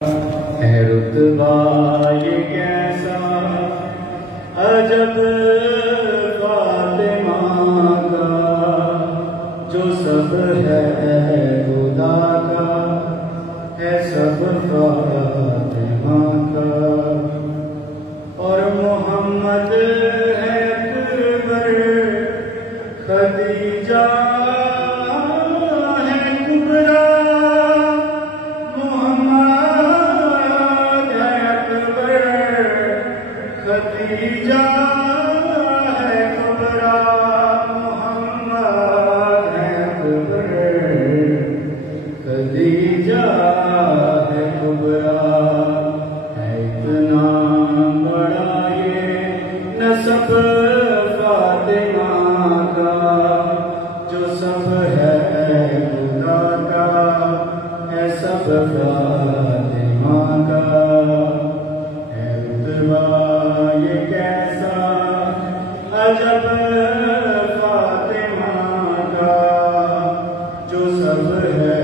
ہے رتبہ یہ کیسا عجب فاطمہ کا، جو سب ہے خدا کا ہے سب فاطمہ کا، اور محمد ہے اکبر خدیجہ خدیجہ ہے کبریٰ، محمد ہے اکبر خدیجہ ہے کبریٰ، ہے اتنا بڑا یہ نسب فاطمہ کا، جو سب ہے خدا کا ہے سب فاطمہ کا، ہے رتبہ یہ کیسا عجب فاطمہ کا، جو سب ہے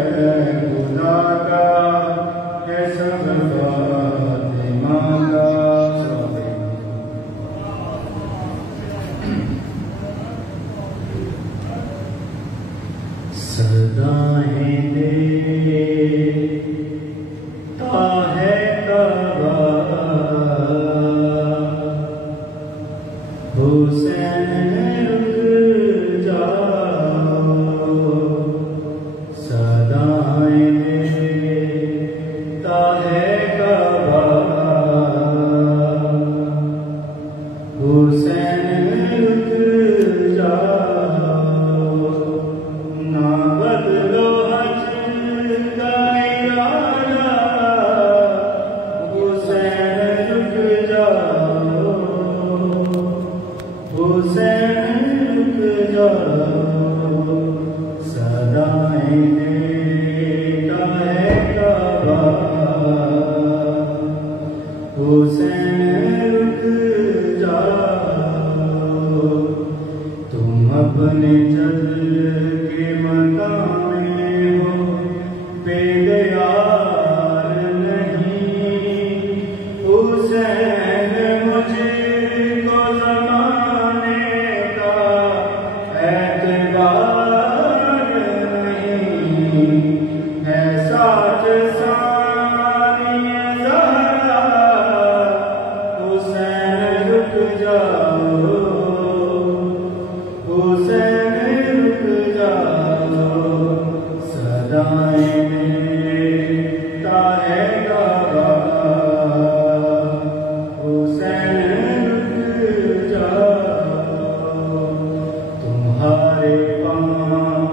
خدا کا ہے سب فاطمہ کا۔ صدائیں دیتا ہے کعبہ، حسین رک جاؤ، صدائیں دیتا ہے کعبہ، حسین رک جاؤ، نہ بدلو حج کا ارادہ، حسین رک جاؤ، حسین رک جاؤ، صدائیں دیتا ہے کعبہ، حسین رک جاؤ، تم اپنے جد کے مقام میں ہو بے دیار نہیں، حسین مجھے کو زمانے کا اعتبار نہیں، ہے ساتھ ثانی زہرا، حسین رک جاؤ، حسین رک جاؤ، صدائیں دیتا ہے کعبہ، حسین رک جاؤ، تمہارے پاؤں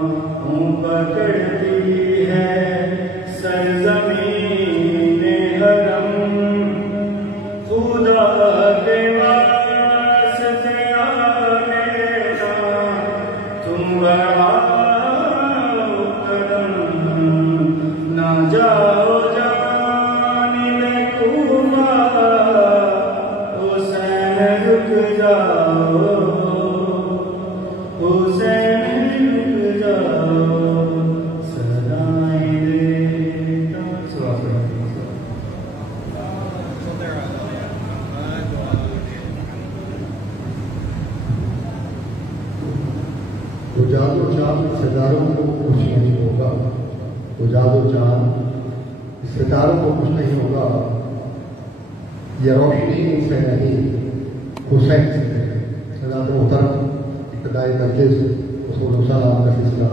پکڑتی ہے سرزمین حرم، خدا کے واسطے آگے نا تم بڑھاؤ قدم، نہ جاؤ جانب کوفہ، حسین رک جاؤ، حسین رک جاؤ، صدائیں دیتا اجاد و چاند ستاروں کو کچھ نہیں ہوگا، اجاد و چاند ستاروں کو کچھ نہیں ہوگا، یہ روشنی ان سے نہیں حسین سے ہے۔ حضرات محترم ابتدائی مجلس رسول السلام کا سلسلہ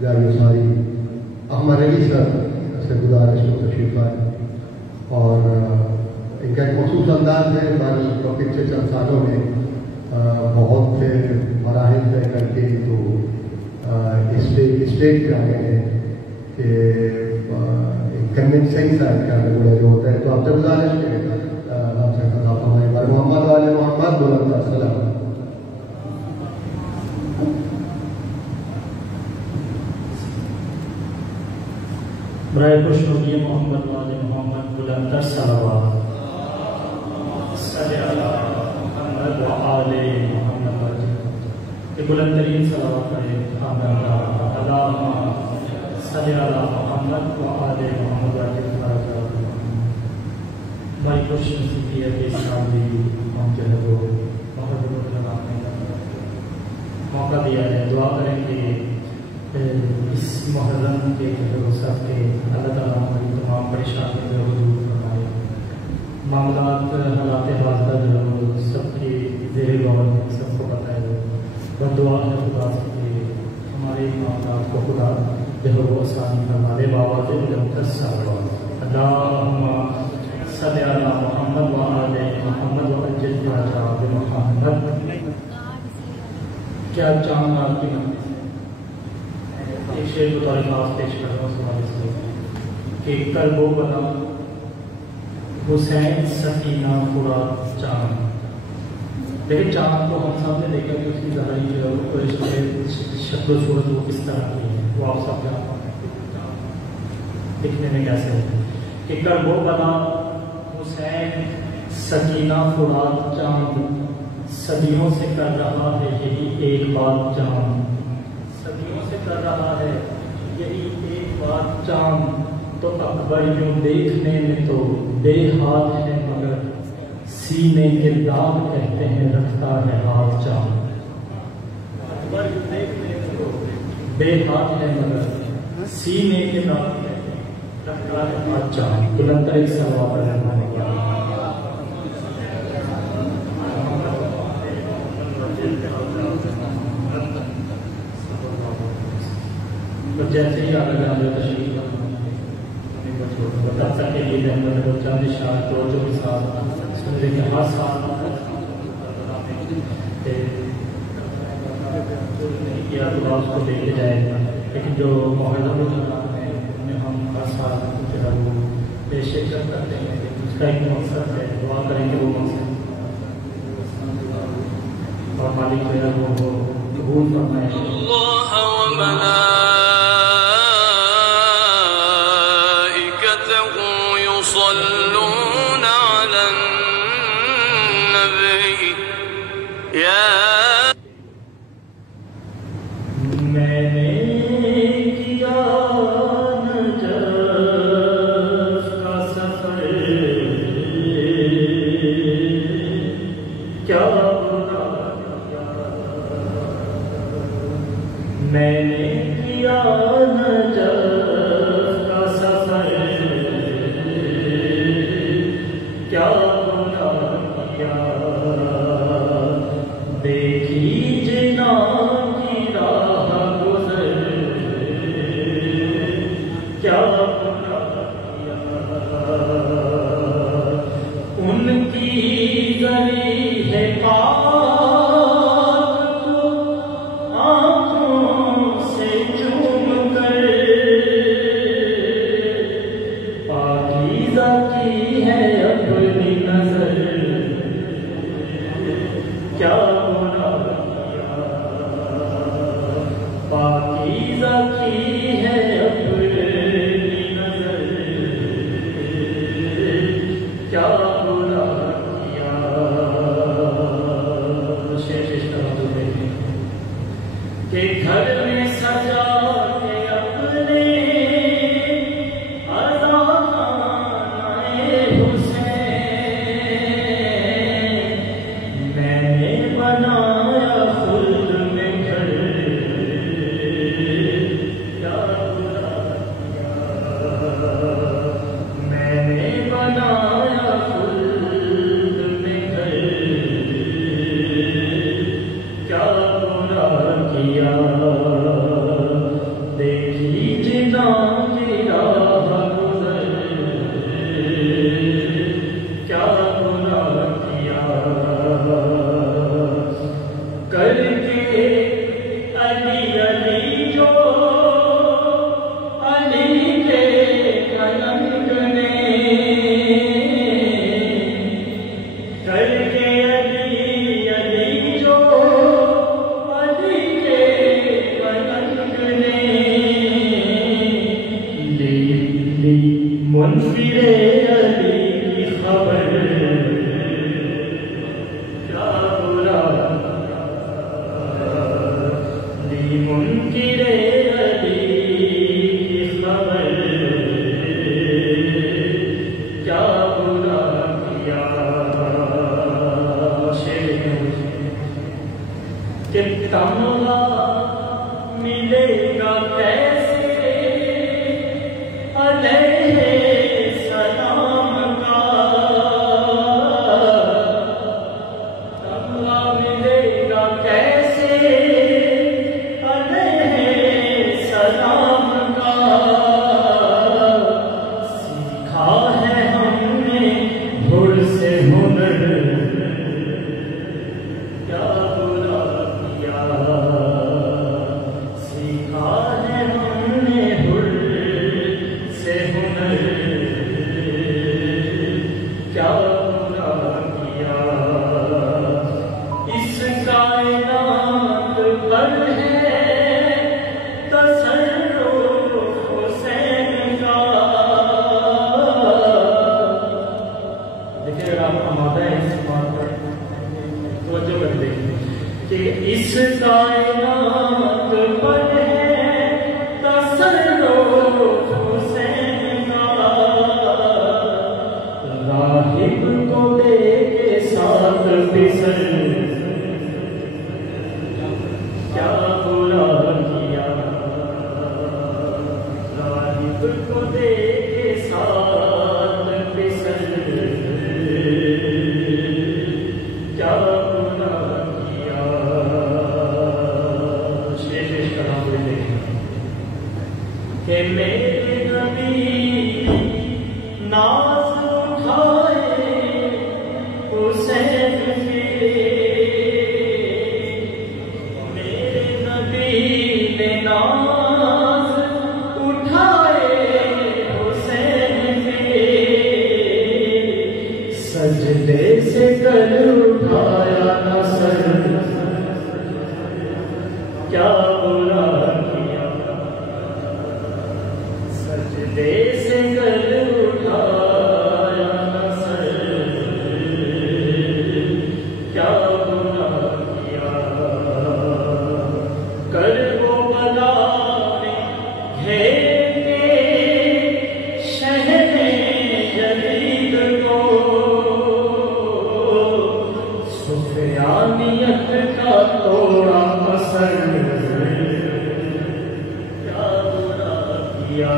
جاری و ساری احمد علی سر سے گزارش کو تشریف لائے، اور ان کا ایک مخصوص انداز ہے، باری پچھلے چند سالوں میں بہت سے مراحل طے کر کے تو اسٹیج پہ آ گئے ہیں کہ کنونسنگ سا کا جو ہوتا ہے، تو آپ جب گزارش کریں آپ سے خطاب ہمارے بار محمد والے محمد بلند السلام۔ برائے خوش نوگی محمد والے محمد بلند صلوات، صلی اللہ محمد وآلِ محمد، یہ بلند ترین صلوات ہے اللہم صلی علی محمد وآل محمد۔ نصیبی ہے کہ اس سال بھی ہم جو ہے وہ موقع دیا ہے. دعا کریں کہ اس محرم کے جو ہے وہ سب کے اللہ تعالیٰ ہماری تمام پریشانیوں جو ہے وہ دور فرمائے. معاملات حالات واضح جو ہے وہ سب کی زیر غور ہے, سب کو پتہ ہے. وہ دعا ہے خدا سے کہ ہمارے معاملات کو خدا جو ہے وہ آسانی فرما دے. بابا اللہم صلی علی محمد و آل محمد و عجل فرجہ محمد. کیا چاند آپ کی نام ایک شعر کو طور خاص پیش کر رہا ہوں اس حوالے سے کہ کل وہ بنا حسین سکینہ فرات چاند. لیکن چاند کو ہم سب نے دیکھا کہ اس کی ظاہری جو ہے شکل و صورت وہ کس طرح کی ہے, وہ آپ سب جانتے ہیں دکھنے میں کیسے ہوتا ہے. کہ کل وہ بنا حسین سکینہ فرات چاند, صدیوں سے کر رہا ہے یہی ایک بات چاند. صدیوں سے کر رہا ہے یہی ایک بات چاند. تو اکبر یوں دیکھنے میں تو بے ہاتھ ہے مگر سینے کے داغ کہتے ہیں رکھتا ہے ہاتھ چاند. اکبر یوں دیکھنے میں تو بے ہاتھ ہے مگر سینے کے داغ کہتے ہیں رکھتا ہے ہاتھ چاند. بلند ایک سوال رہنا ہے جیسے ہی آگے جانے تشریف تب تک کے لیے رحمت و چند اشار کو جو بھی ساتھ سننے کے ہر سال کیا تو اس کو دیکھے جائے گا. لیکن جو محرم میں ہم ہر سال جو ہے وہ شرکت کرتے ہیں اس کا ایک مقصد ہے. دعا کریں کہ وہ مقصد اور مالک جو ہے وہ قبول فرمائے. يصلون على النبي میں نے کیا نجف کا سفر کیا میں نے کیا نجف کا سفر کیا کیا دیکھی جنا کی راہ گزر کیا ان کی گلی ہے پاک تو آنکھوں سے چوم کر پاکیزہ کی ہے اپنی نظر کیا پاکیزہ کی ہے اپنی نظر کیا بولا کیا. کہ گھر میں سجا کے اپنے کیا سکھا ہے ہم نے گھڑ سے ہنر کیا برا کیا سیکھا ہے ہم نے گھڑ سے ہنر کیا برا کیا اس کائنات پر ہے اس کائنات پر ہے تصرف حسین کا راہب کو دے کے ساتھ پسر کیا برا کیا راہب کو دے کے ساتھ پسر کیا کہ میرے نبی ناز اٹھائے حسین کے میرے نبی نے ناز اٹھائے حسین کے سجدے سے کر اٹھایا نہ سر کیا برا سجدے سے کر اٹھایا نہ سر کیا برا کیا کر وہ بلا گھیر کے شہر جدید کو سفیانیت کا توڑا اثر کیا برا کیا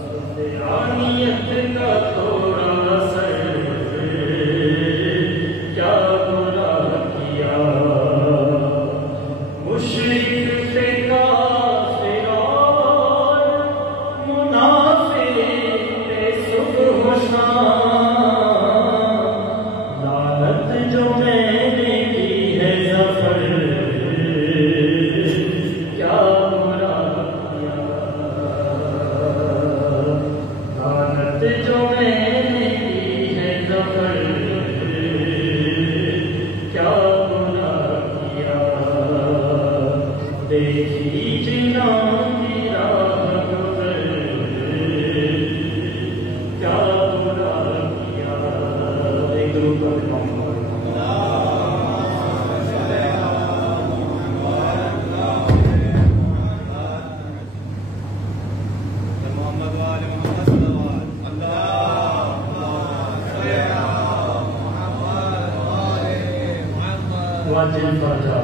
سفیانیت کا توڑا اثر کیا برا کیا مشرک سے کافر اور منافق پہ صبح و شام لعنت جو میں نے کی ہے ظفر کیا برا کیا لعنت جو میں نے کی ہے ظفر کیا برا کیا دیکھی جنا کی راہ گزر کیا برا کیا ایک درود پڑھ واجب فرجا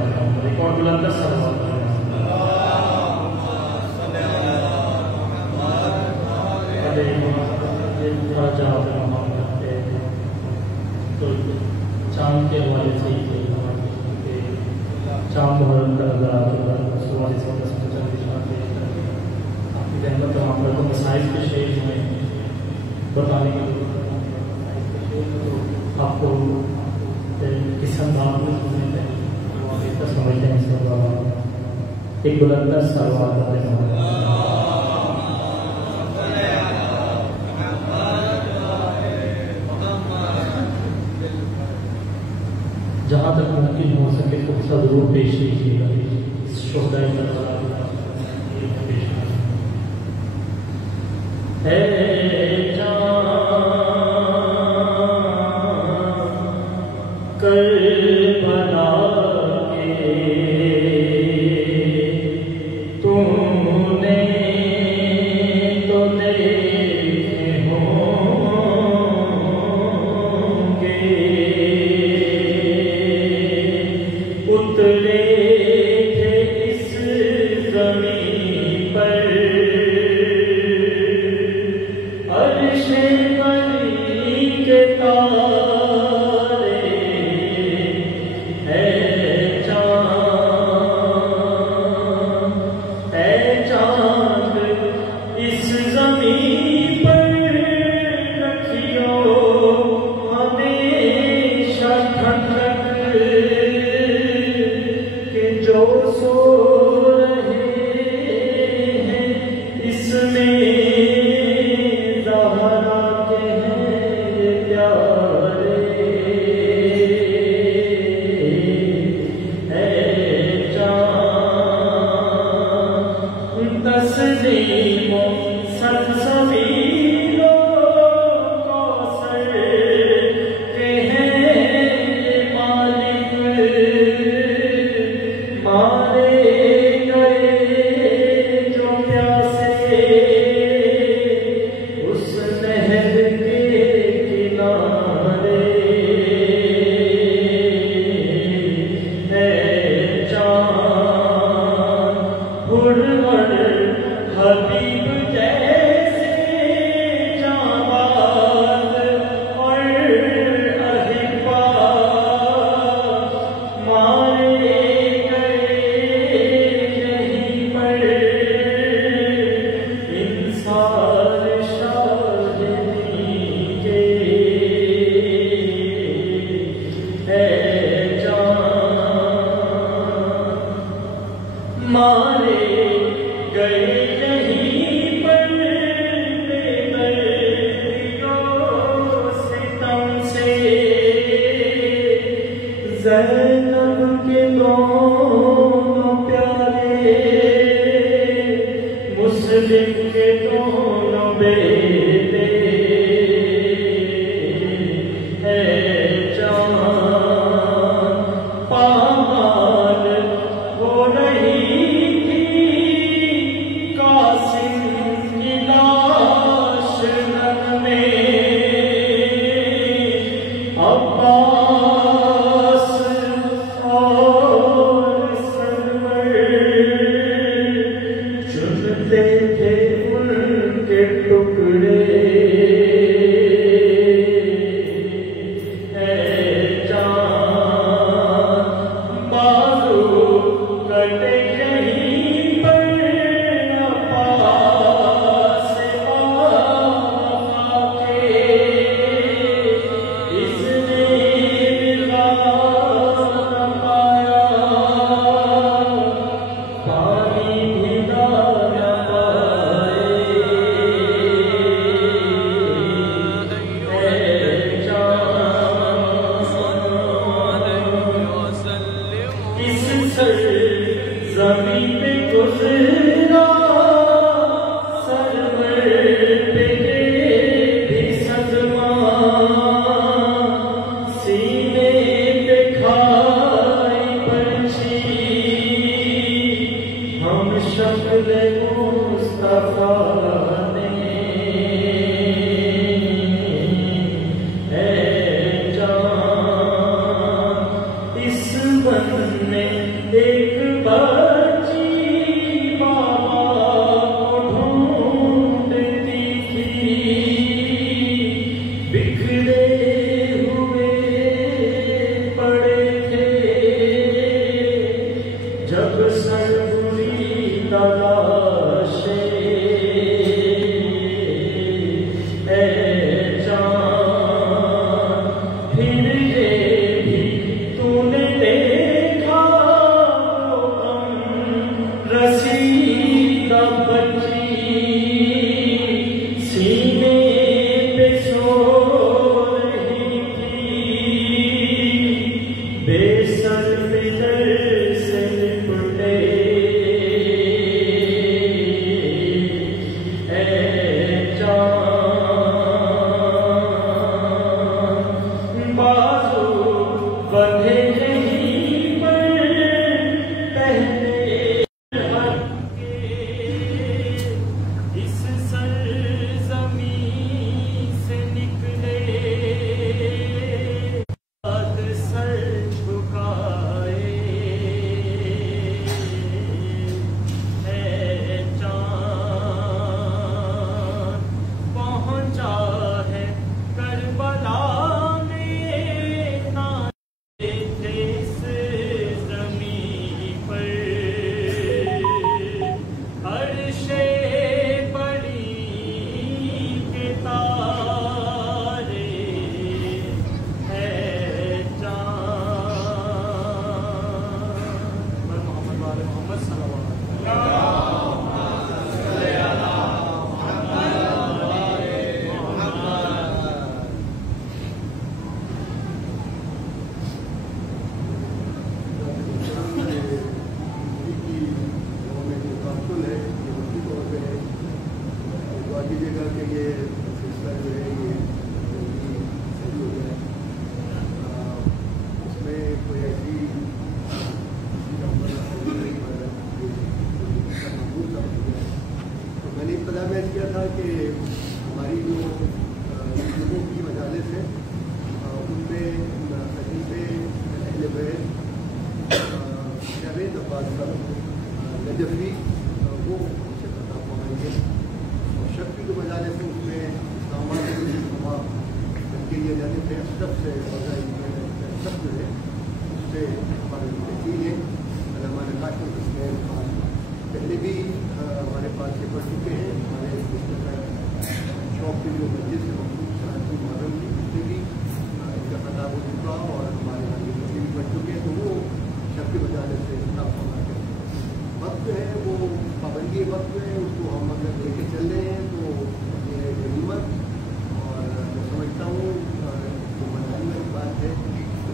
ایک اور بلند سلوات تو چاند کے حوالے سے ہی چاند محرم کا حضرات سوال سے آپ کی رحمت تمام لوگوں مسائل کے شعر میں بتانے کے آپ کو کس انداز میں سمجھتے ہیں ایک بلند سلوات جہاں تک ممکن ہو سکے تو ضرور پیش کیجیے گا شہدائے کربلا کے تم نے تو دیکھے ہوں گے اترے تھے اس زینب کے دونوں پیارے مسلم کے دونوں بیٹے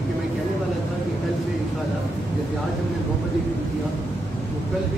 کہ میں کہنے والا تھا کہ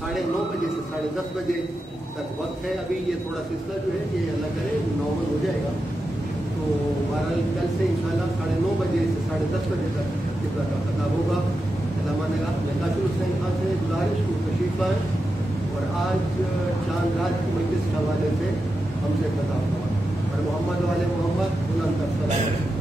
9:30 بجے سے 10:30 بجے تک وقت ہے. ابھی یہ تھوڑا سلسلہ جو ہے یہ اللہ کرے نارمل ہو جائے گا. تو بہرحال کل سے انشاءاللہ 9:30 بجے سے 10:30 بجے تک قبلہ کا خطاب ہوگا. علامہ نقاش الحسین خان سے گزارش کو تشریف لائیں اور آج چاند رات کی مجلس کے حوالے سے ہم سے خطاب ہوا. اور محمد والے محمد بلند تر صلوات.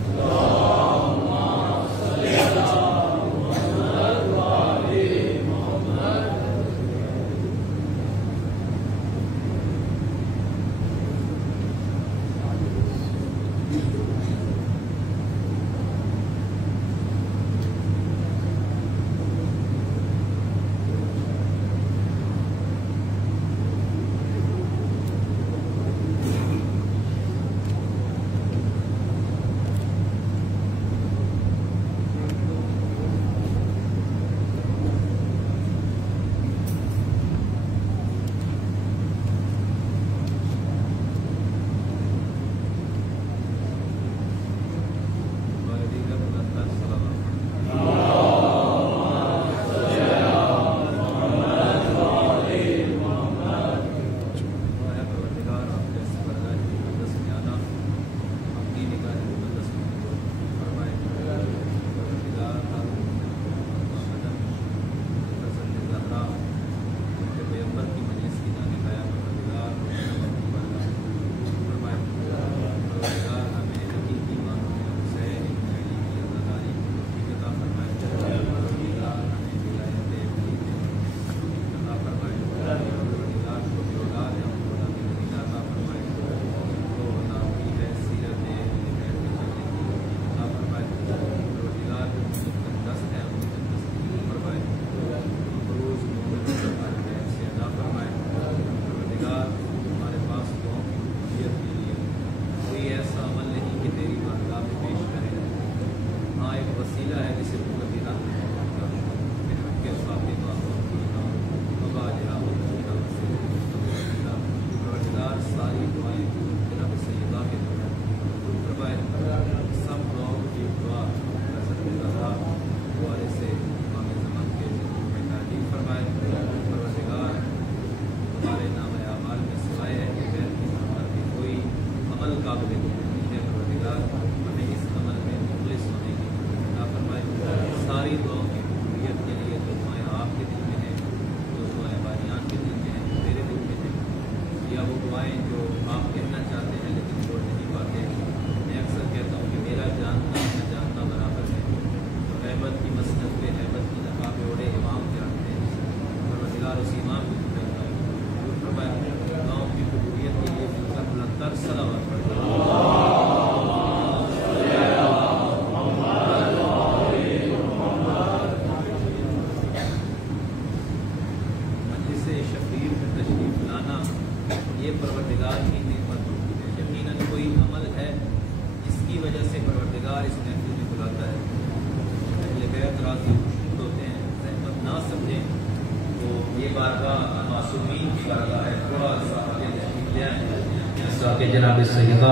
جناب سیدہ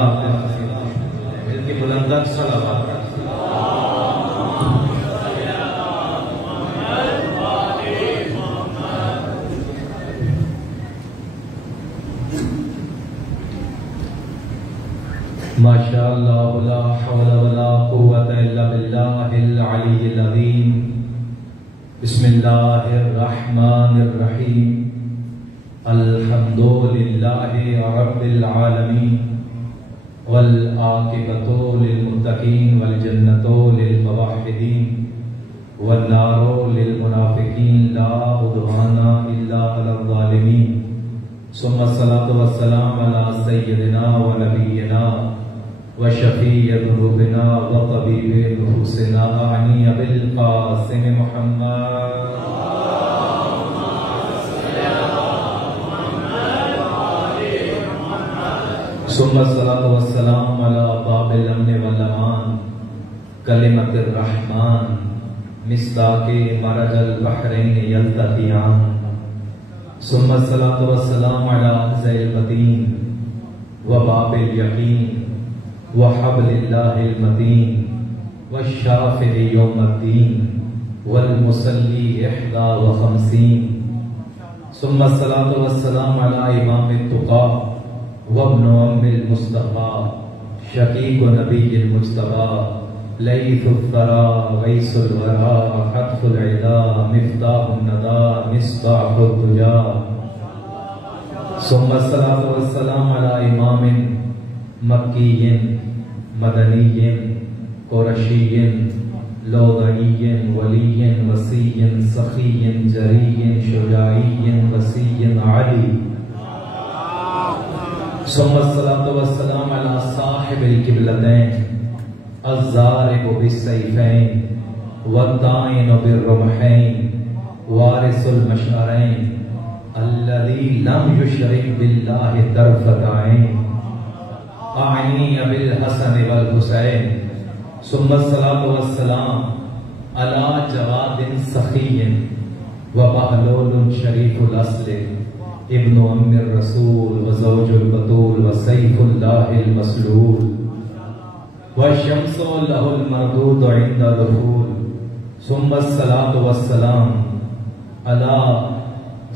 ان کی بلندر صلوات. ماشاء اللہ لا حول ولا قوة الا باللہ العلی العظیم. بسم اللہ الرحمن الرحیم. الحمد للہ رب العالمین والعاقبۃ للمتقین والجنۃ للموحدین والنار للمنافقین لا عدوان الا علی الظالمین. ثم الصلاۃ والسلام علی سیدنا ونبینا وشفیع ذنوبنا وطبیب نفوسنا اعنی ابی القاسم محمد. ثم الصلاة والسلام على باب الامن والامان کلمۃ الرحمن مصداق مرج البحرین یلتقیان. ثم الصلاة والسلام على ذی المدین وباب الیقین وحبل اللہ المتین والشافع یوم الدین والمصلی 51. ثم الصلاة والسلام على إمام التقى وابن أم المصطفى شقيق نبي المجتبى ليث الثرى غيث الورى خطف العدا مفتاح الندى مصباح الدجى ثم الصلاة والسلام على إمام مكي مدني قرشي لوذعي ولي وسي سخي جري شجاعي وسي علي ثم الصلاة والسلام على صاحب القبلتين الضارب بالسيفين والطاعن بالرمحين وارث المشعرين الذي لم يشرك بالله طرفة عين أعني بالحسن والحسين ثم الصلاة والسلام على جواد سخي وبهلول شريف الأصل ابن أم الرسول وزوج البطول وسيف الله المسلول والشمس له المردود عند دخول ثم الصلاة والسلام على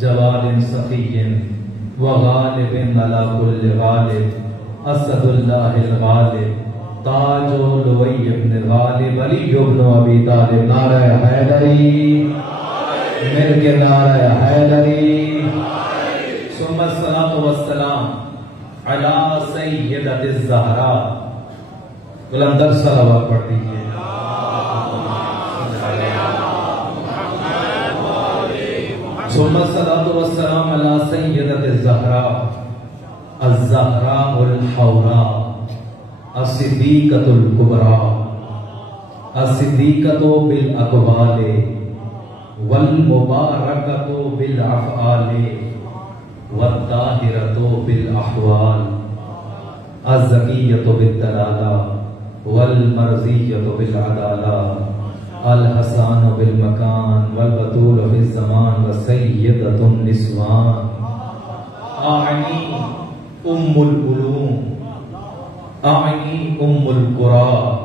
جواد سخي وغالب على كل غالب اسد الله الغالب تاج لؤي بن غالب علی بن ابی طالب نعرہ حیدری مل کے نعرہ حیدری ثم الصلاة والسلام علی سیدۃ الزہراء بلندر صلوات پڑھ دیجئے ثم الصلاة والسلام على سيدة الزهراء الزهراء الحوراء الصديقة الكبرى الصديقة بالأقوال والمباركة بالأفعال والطاهرة بالأحوال الزكية بالدلالة والمرضية بالعدالة الحسان بالمكان والبطول في الزمان وسيدة النسوان أعني أم العلوم أعني أم القرى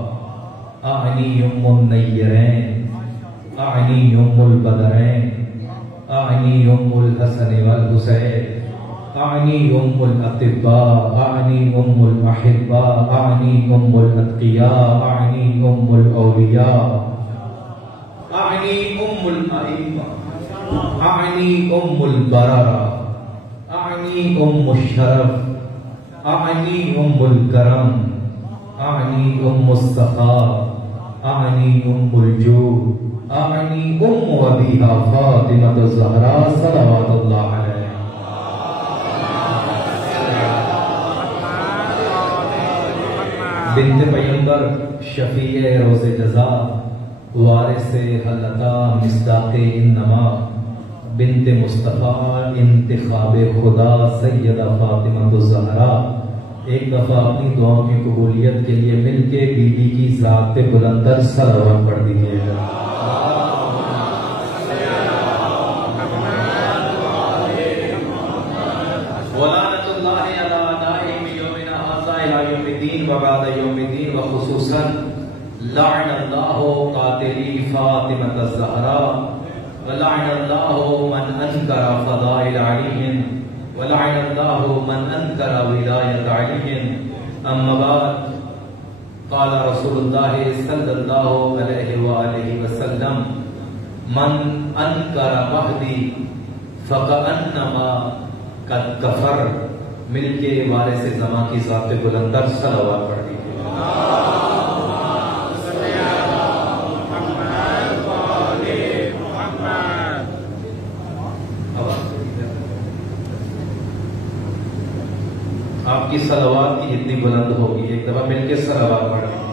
أعني أم النيرين أعني أم البدرين أعني أم الحسن والحسين أعني أم الأطباء أعني أم الأحباء أعني أم الأتقياء أعني أم الأولياء أعني أم الأئمة أعني أم البررة أعني أم الشرف أعني أم الكرم أعني أم السخاء أعني أم الجود أعني أم أبيها فاطمة الزهراء صلوات الله عليها بنت پیغمبر شفیع روز جزا وارث حلتا مصداق انما بنت مصطفیٰ انتخاب خدا سیدہ فاطمہ الزہراء ایک دفعہ اپنی دعاؤں کی قبولیت کے لیے مل کے بی بی کی ذات پہ بلندر صلوات پڑھ دیجیے گا ولعنت اللہ علی اعدائہم یومنا ھذا الی یوم الدین وبعد یوم الدین وخصوصا لعن اللہ قاتلی فاطمة الزہراء ولعن اللہ من انکر فضائل علی ولعن اللہ من انکر ولایت علی اما بعد قال رسول اللہ صلی اللہ علیہ وآلہ وسلم من انکر مہدی فکأنما قد کفر مل کے وارث زمان کی ذات بلندر صلوات پڑھ دیجیے آپ کی صلوات کی جتنی بلند ہوگی ایک دفعہ مل کے صلوات پڑھ دیجیے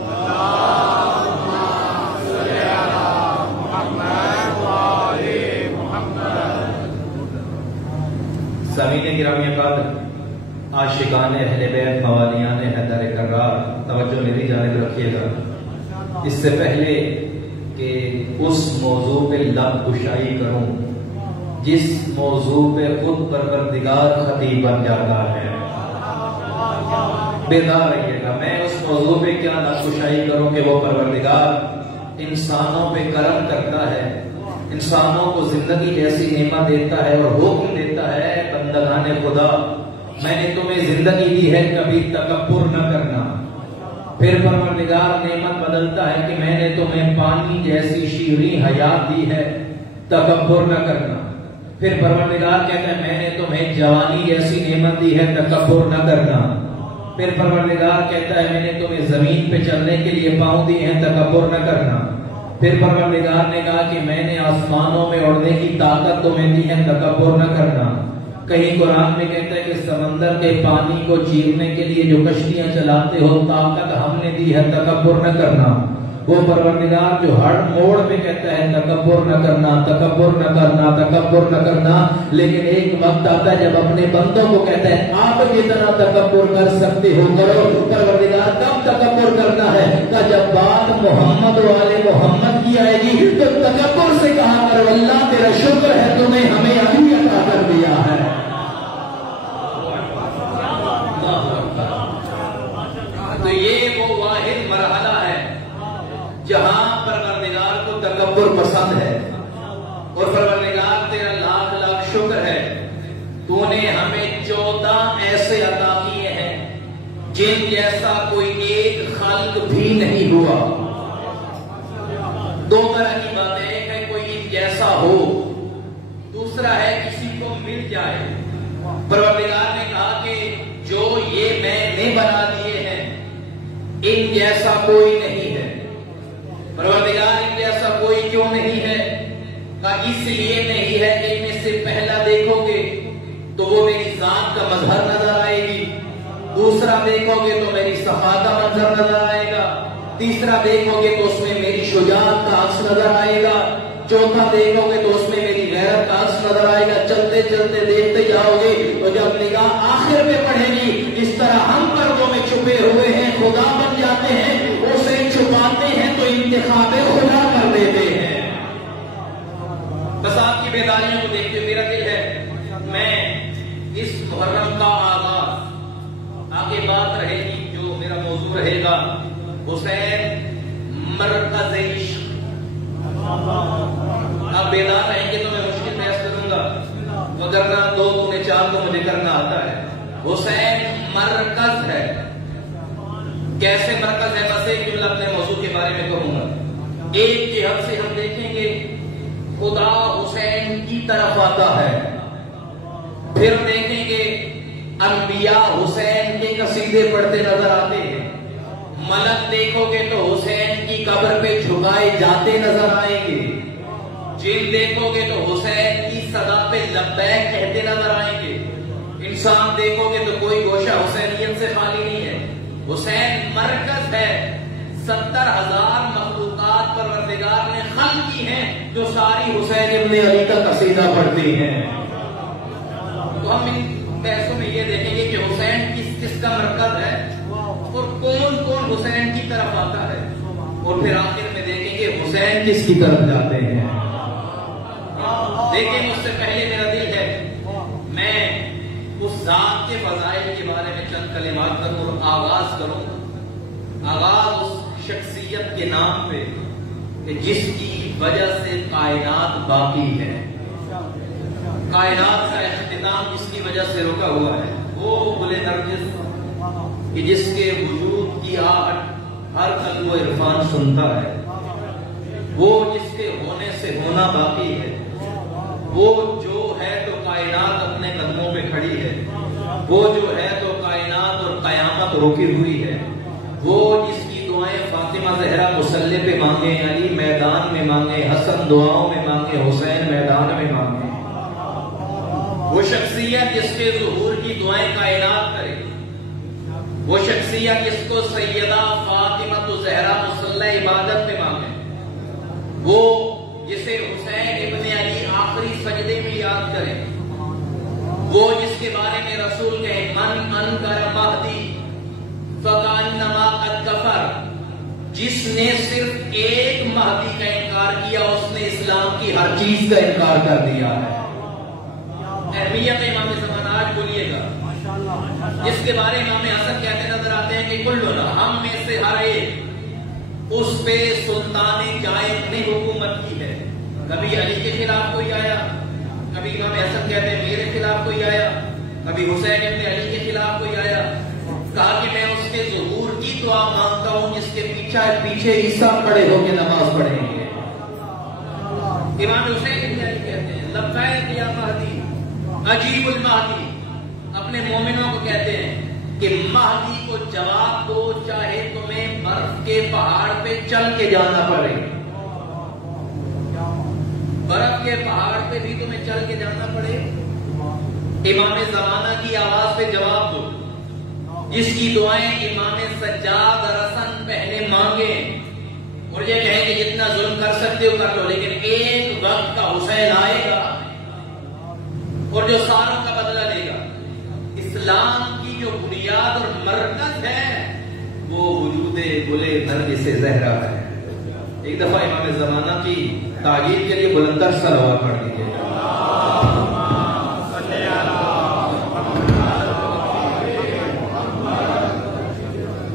سامعین گرامی قدر عاشقان اہل بیت موالیان حیدر کرار توجہ میری جانب رکھیے گا اس سے پہلے کہ اس موضوع پہ لب گشائی کروں جس موضوع پہ خود پروردگار خطیب بن جاتا ہے بیدار رہیے گا میں اس موضوع پہ کیا لب گشائی کروں کہ وہ پروردگار انسانوں پہ کرم کرتا ہے انسانوں کو زندگی جیسی نعمت دیتا ہے اور حکم دیتا بندگان خدا میں نے تمہیں زندگی دی ہے کبھی تکبر نہ کرنا. پھر پروردگار نعمت بدلتا ہے کہ میں نے تمہیں پانی جیسی شیریں حیات دی ہے تکبر نہ کرنا. پھر پروردگار کہتا ہے میں نے تمہیں جوانی جیسی نعمت دی ہے تکبر نہ کرنا. پھر پروردگار کہتا ہے میں نے تمہیں زمین پہ چلنے کے لیے پاؤں دیے ہیں تکبر نہ کرنا. پھر پروردگار نے کہا کہ میں نے آسمانوں میں اڑنے کی طاقت تمہیں دی ہے تکبر نہ کرنا. کہیں قرآن میں کہتا ہے کہ سمندر کے پانی کو چیرنے کے لیے جو کشتیاں چلاتے ہو طاقت ہم نے دی ہے تکبر نہ کرنا. وہ پروردگار جو ہر موڑ پہ کہتا ہے تکبر نہ کرنا تکبر نہ کرنا تکبر نہ کرنا، لیکن ایک وقت آتا ہے جب اپنے بندوں کو کہتا ہے آپ کتنا تکبر کر سکتے ہو کرو. پروردگار کب تکبر کرنا ہے؟ کہ جب بات محمد والے محمد کی آئے گی تو تکبر سے کہا کرو اللہ تیرا شکر ہے تمہیں ہمیں علی عطا کر دیا ہے. تو یہ وہ واحد مرحلہ ہے جہاں پروردگار کو تکبر پسند ہے. اور پروردگار تیرا لاکھ لاکھ شکر ہے تو نے ہمیں 14 ایسے عطا کیے ہیں جن جیسا کوئی ایک خلق بھی نہیں ہوا. دو طرح کی بات ہے، ایک ہے کوئی جیسا ہو، دوسرا ہے کسی کو مل جائے. پروردگار نے کہا کہ جو یہ میں نے بنا دیے ہیں ان جیسا کوئی نہیں ہے. پروردگار ان جیسا کوئی کیوں نہیں ہے؟ کہ اس لیے نہیں ہے کہ ان میں سے پہلا دیکھو گے تو وہ میری ذات کا مظہر نظر آئے گی، دوسرا دیکھو گے تو میری صفا کا منظر نظر آئے گا، تیسرا دیکھو گے تو اس میں میری شجاعت کا عکس نظر آئے گا، چوتھا دیکھو گے تو اس میں میری غیرت کا عکس نظر آئے گا. چلتے چلتے دیکھتے جاؤ گے تو جب نگاہ آخر میں پڑھے گی اس طرح ہم پردوں میں چھپے ہوئے ہیں خدا بن جاتے ہیں، اسے چھپاتے ہیں تو انتخاب خدا کر دیتے ہیں. بس آپ کی بیداریوں کو دیکھتے میرا دل ہے میں اس محرم کا آغاز، آگے بات رہے گی جو میرا موضوع رہے گا حسین مرکز عشق. آپ بیدار رہیں گے تو میں مشکل پیش کروں گا، وگرنہ 2 دنے 4 تو مجھے کرنا آتا ہے. حسین مرکز ہے. کیسے مرکز ہے؟ بس ایک جملہ اپنے موضوع کے بارے میں کہوں گا. ایک جہت سے ہم دیکھیں گے خدا حسین کی طرف آتا ہے، پھر دیکھیں گے انبیاء حسین کے قصیدے پڑھتے نظر آتے ہیں، ملک دیکھو گے تو حسین کی قبر پہ جھکائے جاتے نظر آئیں گے، جن دیکھو گے تو حسین کی صدا پہ لبیک کہتے نظر آئیں گے، انسان دیکھو گے تو کوئی گوشہ حسینیت سے خالی نہیں ہے. حسین مرکز ہے. 70,000 مخلوقات پروردگار نے خلق کی ہیں جو ساری حسین ابن علی کا قصیدہ پڑھتی ہیں. تو ہم ان بحثوں میں یہ دیکھیں گے کہ حسین کس کا مرکز ہے اور کون کون حسین کی طرف آتا ہے، اور پھر آخر میں دیکھیں گے حسین کس کی طرف جاتے ہیں. لیکن اس سے پہلے میرا دل ہے میں اس ذات کے فضائل کے بارے میں چند کلمات کروں اور آغاز کروں. آغاز اس شخصیت کے نام پہ کہ جس کی وجہ سے کائنات باقی ہے. کائنات کا اختتام جس کی وجہ سے رکا ہوا ہے وہ گل نرگس کہ جس کے وجود کی آہٹ ہر قلب و عرفان سنتا ہے، وہ جس کے ہونے سے ہونا باقی ہے، وہ جو ہے تو کائنات اپنے قدموں پہ کھڑی ہے، وہ جو ہے تو کائنات اور قیامت روکی ہوئی ہے، وہ جس کی دعائیں فاطمہ زہرا مصلی پہ مانگے، علی میدان میں مانگے، حسن دعاؤں میں مانگے، حسین میدان میں مانگے. وہ شخصیت جس کے ظہور کی دعائیں کائنات کرے، وہ شخصیت جس کو سیدہ فاطمہ زہرا مصلی عبادت میں مانگے، وہ جسے حسین ابن علی آخری سجدے میں یاد کرے، وہ جس کے بارے میں رسول کہے من انکر مہدی فکانما قد کفر، جس نے صرف ایک مہدی کا انکار کیا اس نے اسلام کی ہر چیز کا انکار کر دیا ہے. اہمیت امام زمان آج بولیے گا، جس کے بارے میں امام حسن کہتے نظر آتے ہیں کہ کلنا ہم میں سے ہر ایک اس پہ سلطان جائز نے حکومت کی ہے. کبھی علی کے خلاف کوئی آیا، کبھی امام حسن کہتے ہیں میرے خلاف کوئی آیا، کبھی حسین ابن علی کے خلاف کوئی آیا، کہا کہ میں اس کے ظہور کی دعا مانگتا ہوں جس کے پیچھے عیسیٰ کھڑے ہو کے نماز پڑھیں گے۔ امام حسین ابن علی کہتے ہیں لبیک یا مہدی عجیب المہدی، اپنے مومنوں کو کہتے ہیں کہ مہدی کو جواب دو چاہے تمہیں برف کے پہاڑ پہ چل کے جانا پڑے، برف کے پہاڑ پہ بھی تمہیں چل کے جانا پڑے، امام زمانہ کی آواز پہ جواب دو، جس کی دعائیں امام سجاد رسن پہلے مانگے اور یہ کہیں کہ جتنا ظلم کر سکتے ہو کر لو، لیکن ایک وقت کا حسین آئے گا اور جو ساروں کا بدلہ لے گا۔ اسلام کی جو بنیاد اور مرکز ہے وہ وجود گلے نرگس زہرا ہے۔ ایک دفعہ امام زمانہ کی تعریف کے لیے بلندر صلوات پڑھ دیجیے۔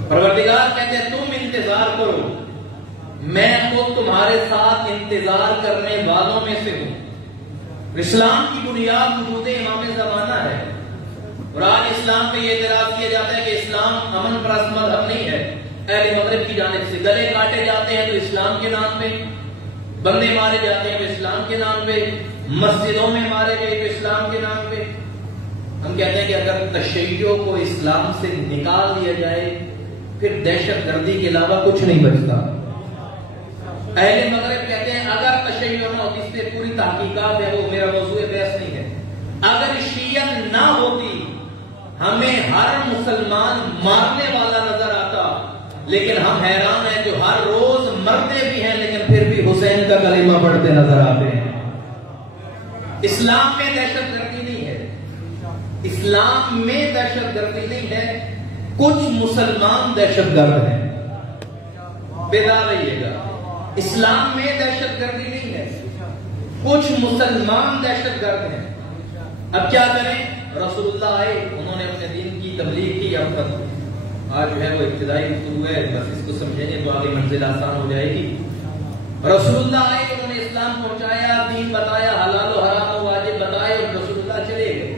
پروردگار کہتے ہیں تم انتظار کرو، میں خود تمہارے ساتھ انتظار کرنے والوں میں سے ہوں۔ اسلام کی بنیاد وجود امام زمانہ ہے، اور آج اسلام پہ یہ اعتراض کیا جاتا ہے کہ اسلام امن پرست مذہب نہیں ہے۔ اہل مغرب کی جانب سے گلے کاٹے جاتے ہیں تو اسلام کے نام پہ، بندے مارے جاتے ہیں تو اسلام کے نام پہ، مسجدوں میں مارے گئے تو اسلام کے نام پہ۔ ہم کہتے ہیں کہ اگر تشیع کو اسلام سے نکال دیا جائے پھر دہشت گردی کے علاوہ کچھ نہیں بچتا۔ اہل مغرب کہتے ہیں اگر تشیع نہ ہوتی، اس پہ پوری تحقیقات ہے، وہ میرا موضوع بحث نہیں ہے، اگر شیعت نہ ہوتی ہمیں ہر مسلمان مارنے والا نظر آتا، لیکن ہم حیران ہیں جو ہر روز مرتے بھی ہیں لیکن پھر بھی حسین کا کلمہ پڑھتے نظر آتے ہیں۔ اسلام میں دہشت گردی نہیں ہے، اسلام میں دہشت گردی نہیں ہے، کچھ مسلمان دہشت گرد ہیں، بیدار رہیے گا۔ اسلام میں دہشت گردی نہیں ہے، کچھ مسلمان دہشت گرد ہیں۔ اب کیا کریں؟ رسول اللہ آئے، انہوں نے اپنے دین کی تبلیغ کی، اب تک آج جو ہے وہ ابتدائی گفتگو ہے، بس اس کو سمجھیں گے تو آگے منزل آسان ہو جائے گی۔ رسول اللہ آئے، انہوں نے اسلام پہنچایا، دین بتایا، حلال و حرام و واجب بتائے، اور رسول اللہ چلے گئے۔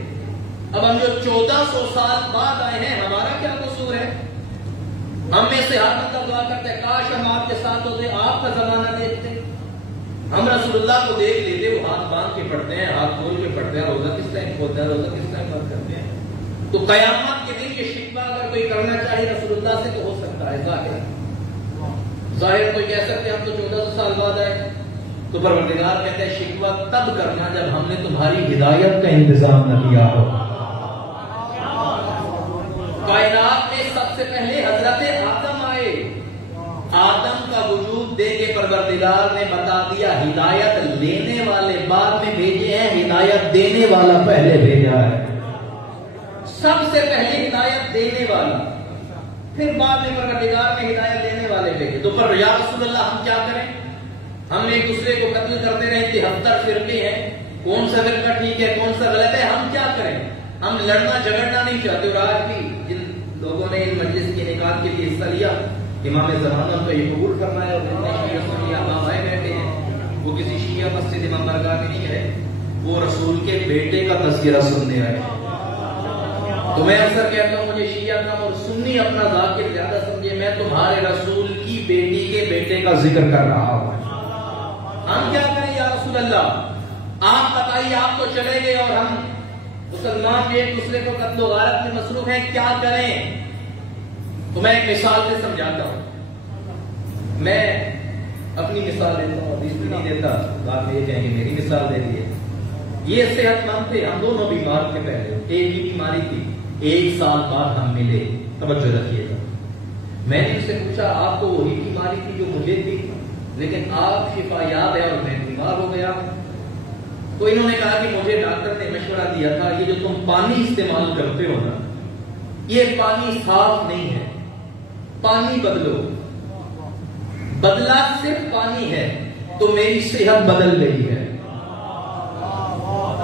اب ہم جو 1400 سال بعد آئے ہیں، ہمارا کیا قصور ہے؟ ہم میں سے ہر بندہ دعا کرتے ہیں کاش ہم آپ کے ساتھ ہوتے، آپ کا زمانہ دیکھتے، ہم رسول اللہ کو دیکھ لیتے، وہ ہاتھ باندھ کے پڑھتے ہیں، ہاتھ کھول کے پڑھتے ہیں، روزہ کس ٹائم کھولتا ہے، روزہ کس ٹائم بند کرتے ہیں۔ تو قیامت کے دن یہ شکوہ اگر کوئی کرنا چاہے رسول اللہ سے تو ہو سکتا ہے، ظاہر کوئی کہہ سکتے ہیں ہم تو 1400 سال بعد آئے، تو پروردگار کہتے ہیں شکوہ تب کرنا جب ہم نے تمہاری ہدایت کا انتظام نہ کیا ہو۔ کائنات میں سب سے پہلے حضرت آدم آئے، آدم کا وجود دے کے پروردگار نے بتا دیا ہدایت لینے والے بعد میں بھیجے ہیں، ہدایت دینے والا پہلے بھیجا ہے۔ سب سے پہلے ہدایت دینے والا، پھر بعد میں پروردگار نے ہدایت دینے والے بھیجے۔ تو پر یا رسول اللہ ہم کیا کریں؟ ہم ایک دوسرے کو قتل کرتے رہے، 73 فرقے ہیں، کون سا فرقہ ٹھیک ہے کون سا غلط ہے، ہم کیا کریں؟ ہم لڑنا جھگڑنا نہیں چاہتے، اور آج بھی جن لوگوں نے اس مجلس کے انعقاد کے لیے حصہ لیا، امام زمانہ کو یہ قبول فرمایا، اور جتنے شیعہ سنی احباب آئے بیٹھے ہیں وہ کسی شیعہ مسجد امام برگاہ میں نہیں ہے، وہ رسول کے بیٹے کا تذکرہ سننے آئے۔ تو میں اکثر کہتا ہوں مجھے شیعہ کم اور سنی اپنا ذاکر زیادہ سمجھے، میں تمہارے رسول کی بیٹی کے بیٹے کا ذکر کر رہا ہوں۔ ہم کیا کریں یا رسول اللہ؟ آپ بتائیے، آپ تو چلے گئے اور ہم مسلمان ایک دوسرے کو قتل و غارت میں مصروف ہیں، کیا کریں؟ تو میں ایک مثال سے سمجھاتا ہوں، میں اپنی مثال دیتا ہوں، حدیث بھی نہیں دیتا، بات یہ کہیں کہ میری مثال دے دی ہے۔ یہ صحت مند تھے، ہم دونوں بیمار تھے، پہلے ایک ہی بیماری تھی، 1 سال بعد ہم ملے، توجہ رکھیے گا۔ میں نے ان سے پوچھا آپ کو وہی بیماری تھی جو مجھے تھی، لیکن آپ شفا یاب ہے اور میں بیمار ہو گیا؟ تو انہوں نے کہا کہ مجھے ڈاکٹر نے مشورہ دیا تھا یہ جو تم پانی استعمال کرتے ہو نا، یہ پانی صاف نہیں ہے، پانی بدلو۔ بدلا صرف پانی ہے تو میری صحت بدل گئی ہے۔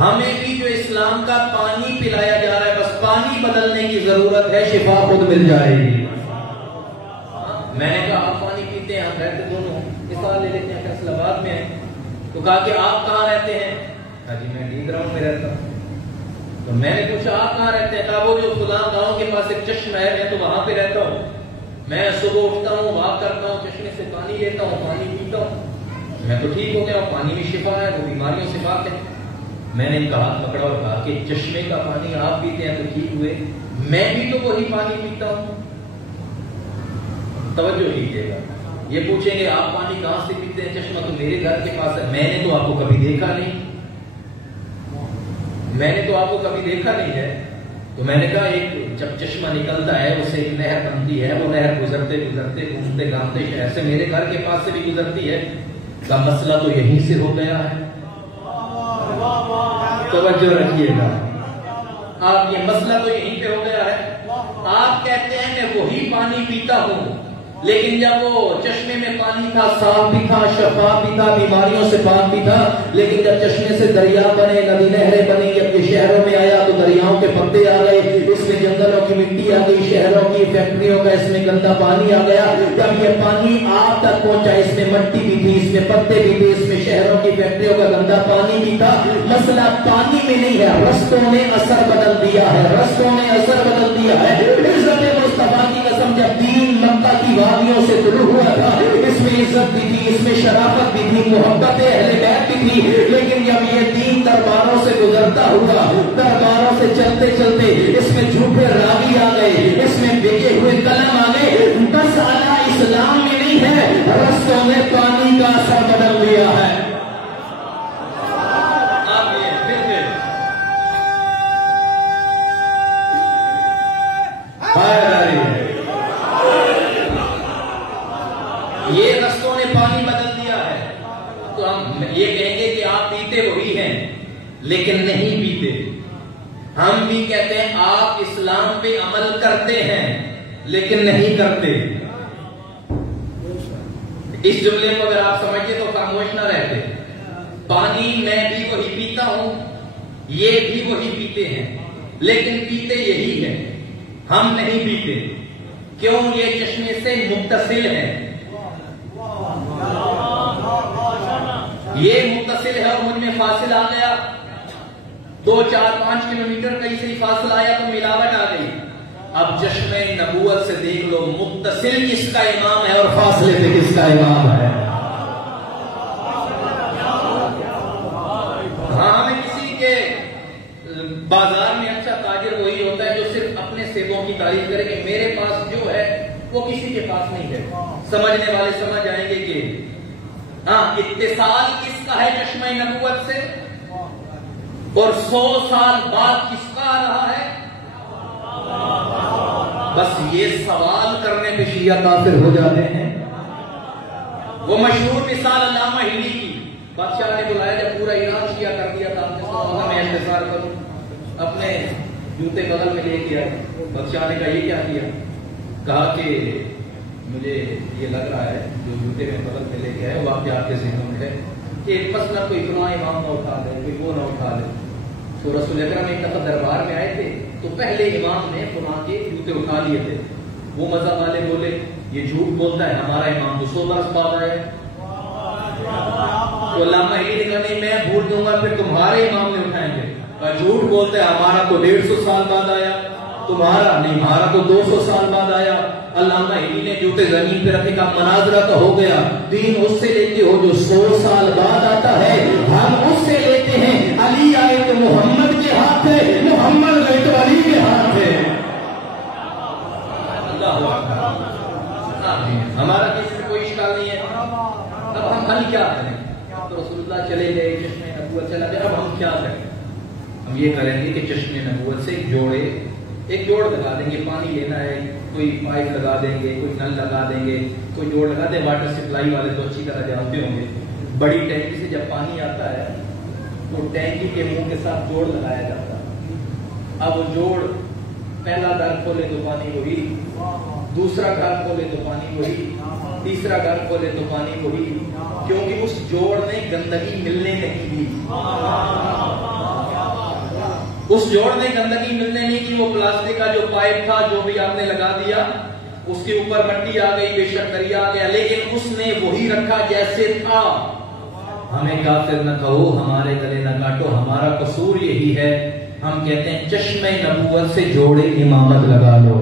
ہمیں بھی جو اسلام کا پانی پلایا جا رہا ہے، بس پانی بدلنے کی ضرورت ہے، شفا خود مل جائے گی۔ میں نے کہا آپ پانی پیتے ہیں، ہم رہتے دونوں، مثال لے لیتے ہیں، فیصل آباد میں ہیں، تو کہا کہ آپ کہاں رہتے ہیں؟ جی میں ڈی گراؤنڈ میں رہتا ہوں۔ تو میں نے پوچھا آپ کہاں رہتے ہیں؟ کہا وہ جو فلاں گاؤں کے پاس ایک چشمہ ہے، میں تو وہاں پہ رہتا ہوں، میں صبح اٹھتا ہوں، واک کرتا ہوں، چشمے سے پانی لیتا ہوں، پانی پیتا ہوں، میں تو ٹھیک ہو گیا ہوں، پانی میں شفا ہے، وہ بیماریوں سے پاک ہے۔ میں نے کہا پکڑا اور کہا کہ چشمے کا پانی آپ پیتے ہیں تو ٹھیک ہوئے، میں بھی تو وہی پانی پیتا ہوں۔ توجہ کیجیے گا، یہ پوچھیں گے آپ پانی کہاں سے پیتے ہیں؟ چشمہ تو میرے گھر کے پاس ہے، میں نے تو آپ کو کبھی دیکھا نہیں، میں نے تو آپ کو کبھی دیکھا نہیں ہے۔ تو میں نے کہا ایک جب چشمہ نکلتا ہے اسے ایک نہر بنتی ہے، وہ نہر گزرتے گزرتے گھومتے گھامتے شہر سے میرے گھر کے پاس سے بھی گزرتی ہے، کا مسئلہ تو یہیں سے ہو گیا ہے۔ توجہ رکھیے گا، آپ یہ مسئلہ تو یہیں پہ ہو گیا ہے۔ آپ کہتے ہیں میں وہی پانی پیتا ہوں، لیکن جب وہ چشمے میں پانی تھا، صاف بھی تھا، شفاف بھی تھا، بیماریوں سے پاک بھی تھا، لیکن جب چشمے سے دریا بنے، ندی نہریں بنی، جب یہ شہروں میں آیا تو دریاؤں کے پتے آ گئے، اس میں جنگلوں کی مٹی آ گئی، شہروں کی فیکٹریوں کا اس میں گندا پانی آ گیا۔ جب یہ پانی آپ تک پہنچا، اس میں مٹی بھی تھی، اس میں پتے بھی تھے، اس میں شہروں کی فیکٹریوں کا گندا پانی بھی تھا۔ مسئلہ پانی میں نہیں ہے، رستوں نے اثر بدل دیا ہے، رستوں نے اثر بدل دیا ہے۔ عزت مصطفیٰ کی قسم، جب دین مکہ کی وادیوں سے شروع ہوا تھا، اس میں عزت بھی تھی، اس میں شرافت بھی تھی، محبت اہل بیت بھی تھی، لیکن جب یہ دین درباروں سے گزرتا ہوا، درباروں سے چلتے چلتے اس میں جھوٹے راوی آ گئے، اس میں بیچے ہوئے قلم آ گئے، بس اعلیٰ اسلام میں نہیں ہے، رستوں نے پانی کا اثر بدل دیا ہے۔ یہ رستوں نے پانی بدل دیا ہے، تو ہم یہ کہیں گے کہ آپ پیتے وہی ہیں لیکن نہیں پیتے۔ ہم بھی کہتے ہیں آپ اسلام پہ عمل کرتے ہیں لیکن نہیں کرتے۔ اس جملے کو اگر آپ سمجھتے تو خاموش نہ رہتے۔ پانی میں بھی وہی پیتا ہوں، یہ بھی وہی پیتے ہیں، لیکن پیتے یہی ہے، ہم نہیں پیتے۔ کیوں؟ یہ چشمے سے متصل ہے، یہ متصل ہے، اور مجھ میں فاصل آ گیا 2 4 5 کلومیٹر کہیں سے فاصلہ آیا تو ملاوٹ آ گئی۔ اب چشمے نبوت سے دیکھ لو، متصل کس کا امام ہے اور فاصلے پہ کس کا امام ہے۔ ہاں، ہمیں کسی کے بازار میں اچھا تاجر وہی ہوتا ہے جو صرف اپنے سیبوں کی تعریف کرے کہ میرے پاس جو ہے وہ کسی کے پاس نہیں ہے۔ سمجھنے والے سمجھ جائیں گے کہ ہاں، اتصال کس کا ہے چشمہ نبوت سے، اور 100 سال بعد کس کا آ رہا ہے۔ بس یہ سوال کرنے پہ شیعہ کافر ہو جاتے ہیں۔ وہ مشہور مثال علامہ ہلی کی، بادشاہ نے بلایا جب پورا ایران شیعہ کر دیا تھا، میں انتظار کروں، اپنے جوتے بغل میں لے کے آئے۔ بادشاہ نے کہا یہ کیا کیا؟ کہا کہ مجھے یہ لگ رہا ہے جو جوتے میں بغل میں لے کے آئے وہ واقعات کے ذہنوں میں ہے کہ ایک مسئلہ کوئی فلاں امام نہ اٹھا لے، کوئی وہ نہ اٹھا لے۔ تو رسول اکرم ایک دفعہ دربار میں آئے تھے تو پہلے امام نے فلاں کے جوتے اٹھا لیے تھے۔ وہ مذہب والے بولے یہ جھوٹ بولتا ہے، ہمارا امام تو 100 برس بعد آئے۔ تو علامہ ہلی نے کہا نہیں، میں بھول دوں گا، پھر تمہارے امام نے اٹھائیں گے۔ جھوٹ بولتا ہے، ہمارا تو 150 سال بعد آیا، تمہارا نہیں، ہمارا تو 200 سال بعد آیا۔ علامہ ہلی نے جوتے زمین پہ رکھے کا مناظرہ تو ہو گیا، دین اس سے لیتے ہو جو 100 سال بعد آتا ہے، ہم اس سے لیتے ہیں علی آئے تو محمد کے ہاتھ ہے، محمد گئے تو علی کے ہاتھ ہے۔ ہمارا کسی میں کوئی اشکال نہیں ہے۔ اب ہم حل کیا کریں؟ تو رسول اللہ چلے گئے، چشمے نبوت چلا گیا، اب ہم کیا کریں؟ ہم یہ کریں گے کہ چشمے نبوت سے ایک جوڑ لگا دیں گے، پانی لینا ہے کوئی پائپ لگا دیں گے، کوئی نل لگا دیں گے، کوئی جوڑ لگا دیں۔ واٹر سپلائی والے تو اچھی طرح جانتے ہوں گے، بڑی ٹینکی سے جب پانی آتا ہے تو ٹینکی کے منہ کے ساتھ جوڑ لگایا جاتا ہے۔ اب وہ جوڑ پہلا گھر کھولے تو پانی وہی، دوسرا گھر کھولے تو پانی وہی، تیسرا گھر کھولے تو پانی وہی، کیونکہ اس جوڑ نے گندگی ملنے نہیں دی۔ اس جوڑ نے گندگی ملنے نہیں کی۔ وہ پلاسٹک کا جو پائپ تھا جو بھی آپ نے لگا دیا، اس کے اوپر مٹی آ گئی، بے شک دریا آ گیا، لیکن اس نے وہی رکھا جیسے تھا۔ ہمیں کافر نہ کہو، ہمارے گلے نہ کاٹو، ہمارا قصور یہی ہے ہم کہتے ہیں چشمے نبوت سے جوڑے امامت لگا لو.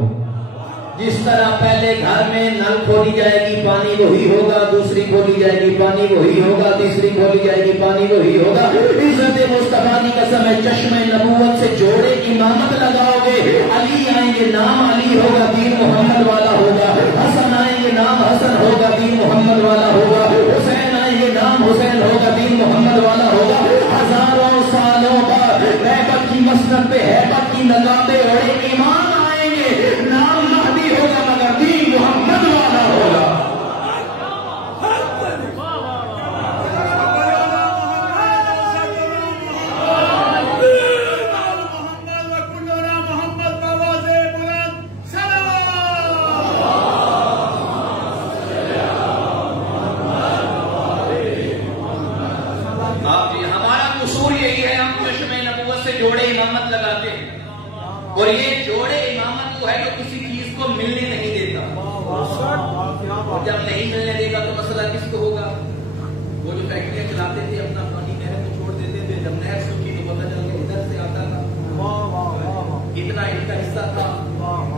جس طرح پہلے گھر میں نل کھولی جائے گی پانی وہی ہوگا, دوسری کھولی جائے گی پانی وہی ہوگا, تیسری کھولی جائے گی پانی وہی ہوگا. عزت مصطفیٰ کی قسم ہے چشمے نبوت سے جوڑے امامت لگاؤ گے. علی آئیں گے نام علی ہوگا, دین محمد والا ہوگا. حسن آئیں گے نام حسن ہوگا, دین محمد والا ہوگا. حسین آئیں گے نام حسین ہوگا, دین محمد والا ہوگا. ہزاروں سالوں بعد بیعت کی مسند پہ ہیبت کی نگاہے اڑے امام آئیں گے, نام مہدی ہوگا مگر دین محمد والا ہوگا. اور یہ جوڑے امامت وہ ہے جو کسی چیز کو ملنے نہیں دیتا. جب نہیں ملنے دے گا تو مسئلہ کس کو ہوگا؟ وہ جو فیکٹریاں چلاتے تھے اپنا پانی نہر میں چھوڑ دیتے تھے, جب نہر سوکھی تو پتہ چل گیا ادھر سے آتا تھا, اتنا ان کا حصہ تھا,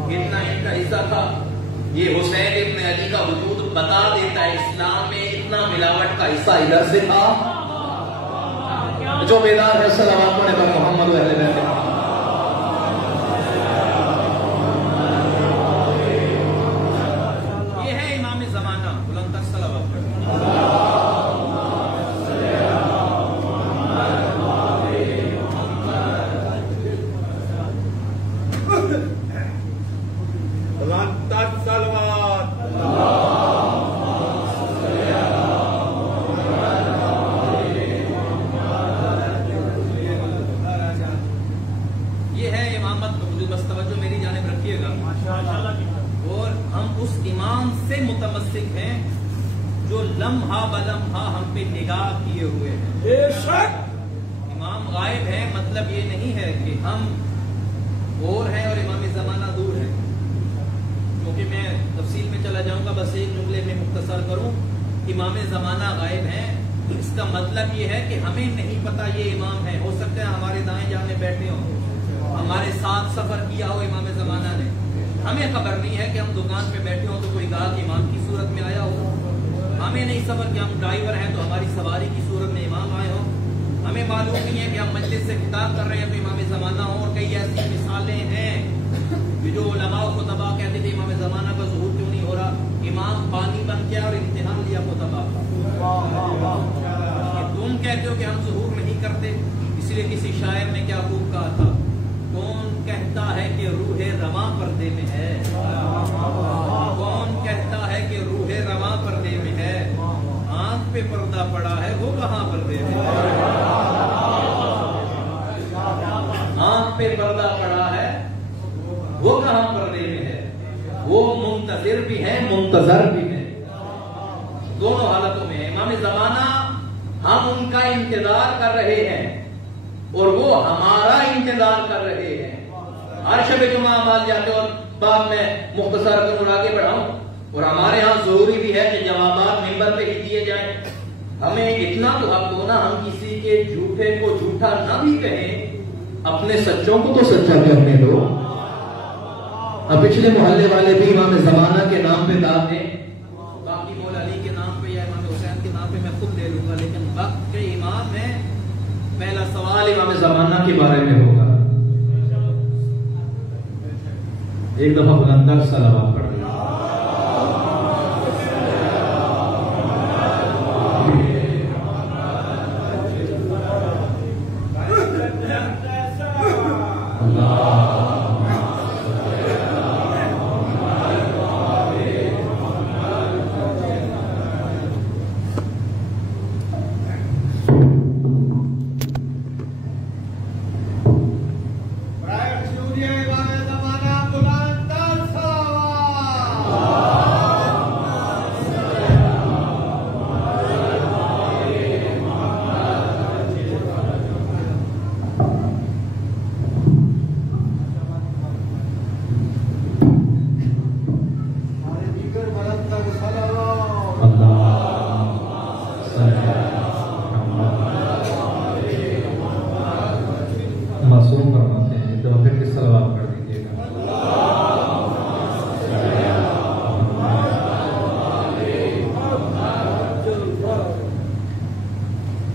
اتنا ان کا حصہ تھا. یہ حسین ابن علی کا وجود بتا دیتا ہے اسلام میں اتنا ملاوٹ کا حصہ ادھر سے تھا. جو بیدار ہے صلوات پڑھے پر محمد و اہل بیت. امام زمانہ غائب ہیں. اس کا مطلب یہ ہے کہ ہمیں نہیں پتا یہ امام ہے. ہو سکتا ہے ہمارے دائیں جانے بیٹھے ہوں, ہمارے ساتھ سفر کیا ہو امام زمانہ نے, ہمیں خبر نہیں ہے کہ ہم دکان پہ بیٹھے ہوں تو کوئی گاہک امام کی صورت میں آیا ہو. ہمیں نہیں خبر کہ ہم ڈرائیور ہیں تو ہماری سواری کی صورت میں امام آئے ہوں. ہمیں معلوم نہیں ہے کہ ہم مجلس سے خطاب کر رہے ہیں تو امام زمانہ ہوں. اور کئی ایسی مثالیں ہیں کہ جو علماء و خطباء کہتے تھے امام زمانہ کا ظہور کیوں نہیں ہو رہا. امام پانی بن گیا اور امتحان لیا خطباء کا. تم کہتے ہو کہ ہم ظہور نہیں کرتے, اس لیے کسی شاعر نے کیا خوب کہا تھا, کون کہتا ہے کہ روح رواں پردے میں ہے, کون کہتا ہے کہ روح رواں پردے میں ہے, آنکھ پہ پردہ پڑا ہے وہ کہاں پردے میں ہے. آنکھ پہ پردہ پڑا ہے وہ کہاں پردے میں ہے. وہ منتظر بھی ہے منتظر بھی ہے, دونوں حالتوں میں ہے. امام زمانہ ہم ان کا انتظار کر رہے ہیں اور وہ ہمارا انتظار کر رہے ہیں. ہر شب جمعہ مال جاتے اور باب میں مختصر کر آگے بڑھاؤں. اور ہمارے ہاں ضروری بھی ہے کہ جوابات ممبر پہ ہی دیے جائیں. ہمیں اتنا تو حق دو نا, ہم کسی کے جھوٹے کو جھوٹا نہ بھی کہیں, اپنے سچوں کو تو سچا کرنے دو. اب پچھلے محلے والے بھی امام زمانہ کے نام پہ داد دیں, باقی مولا علی کے نام پہ یا امام حسین کے نام پہ میں خود دے لوں گا, لیکن وقت کے امام ہے. پہلا سوال امام زمانہ کے بارے میں ہوگا. ایک دفعہ بلندر صلوات پڑھ لیں.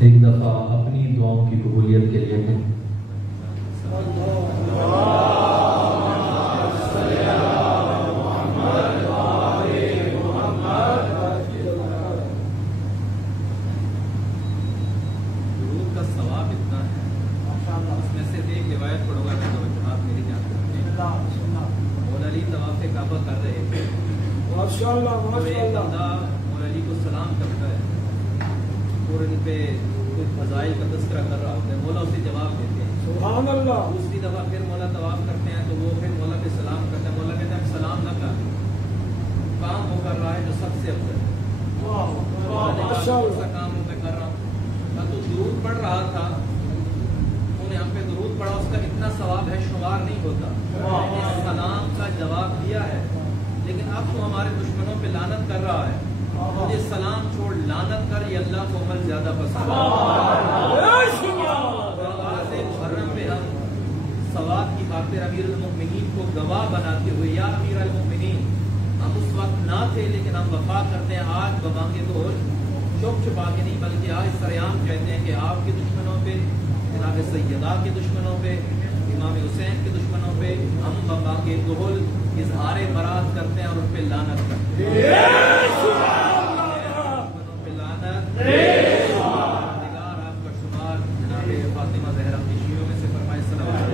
ایک دفعہ اپنی دعاؤں کی قبولیت کے لیے کہیں مولا علی کو سلام کرتا ہے اور ان پہ کوئی فضائل کا تذکرہ کر رہا ہوتا ہے، مولا اسے جواب دیتے ہیں. سبحان اللہ. دوسری دفعہ پھر مولا طواف کرتے ہیں تو وہ پھر مولا پہ سلام کرتے ہیں. مولا کہتے ہیں سلام نہ کر، کام وہ کر رہا ہے جو سب سے افضل ہے. ایسا کام میں کر رہا ہوں. تو درود پڑھ رہا تھا، انہوں نے ہم پہ درود پڑھا، اس کا اتنا ثواب ہے شمار نہیں ہوتا. سلام کا جواب دیا ہے، لیکن اب تو ہمارے دشمنوں پہ لعنت کر رہا ہے. مجھے سلام چھوڑ لعنت کر، یہ اللہ کو عمل زیادہ پسند ہے. محرم پہ ہم ثواب کی خاطر امیر المؤمنین کو گواہ بناتے ہوئے، یا امیر المؤمنین، ہم اس وقت نہ تھے لیکن ہم وفا کرتے ہیں آج ببانگے تو چھپ چھپا کے نہیں بلکہ آج سریعام کہتے ہیں کہ آپ کے دشمنوں پہ، جناب سیدہ کے دشمنوں پہ، امام حسین کے دشمنوں پہ ہم ببانگے دہل اظہار برات کرتے ہیں اور ان پہ لعنت کرتے ہیں. آپ کا شمار جناب فاطمہ زہرا کی شیعوں میں سے فرمائے صلوات.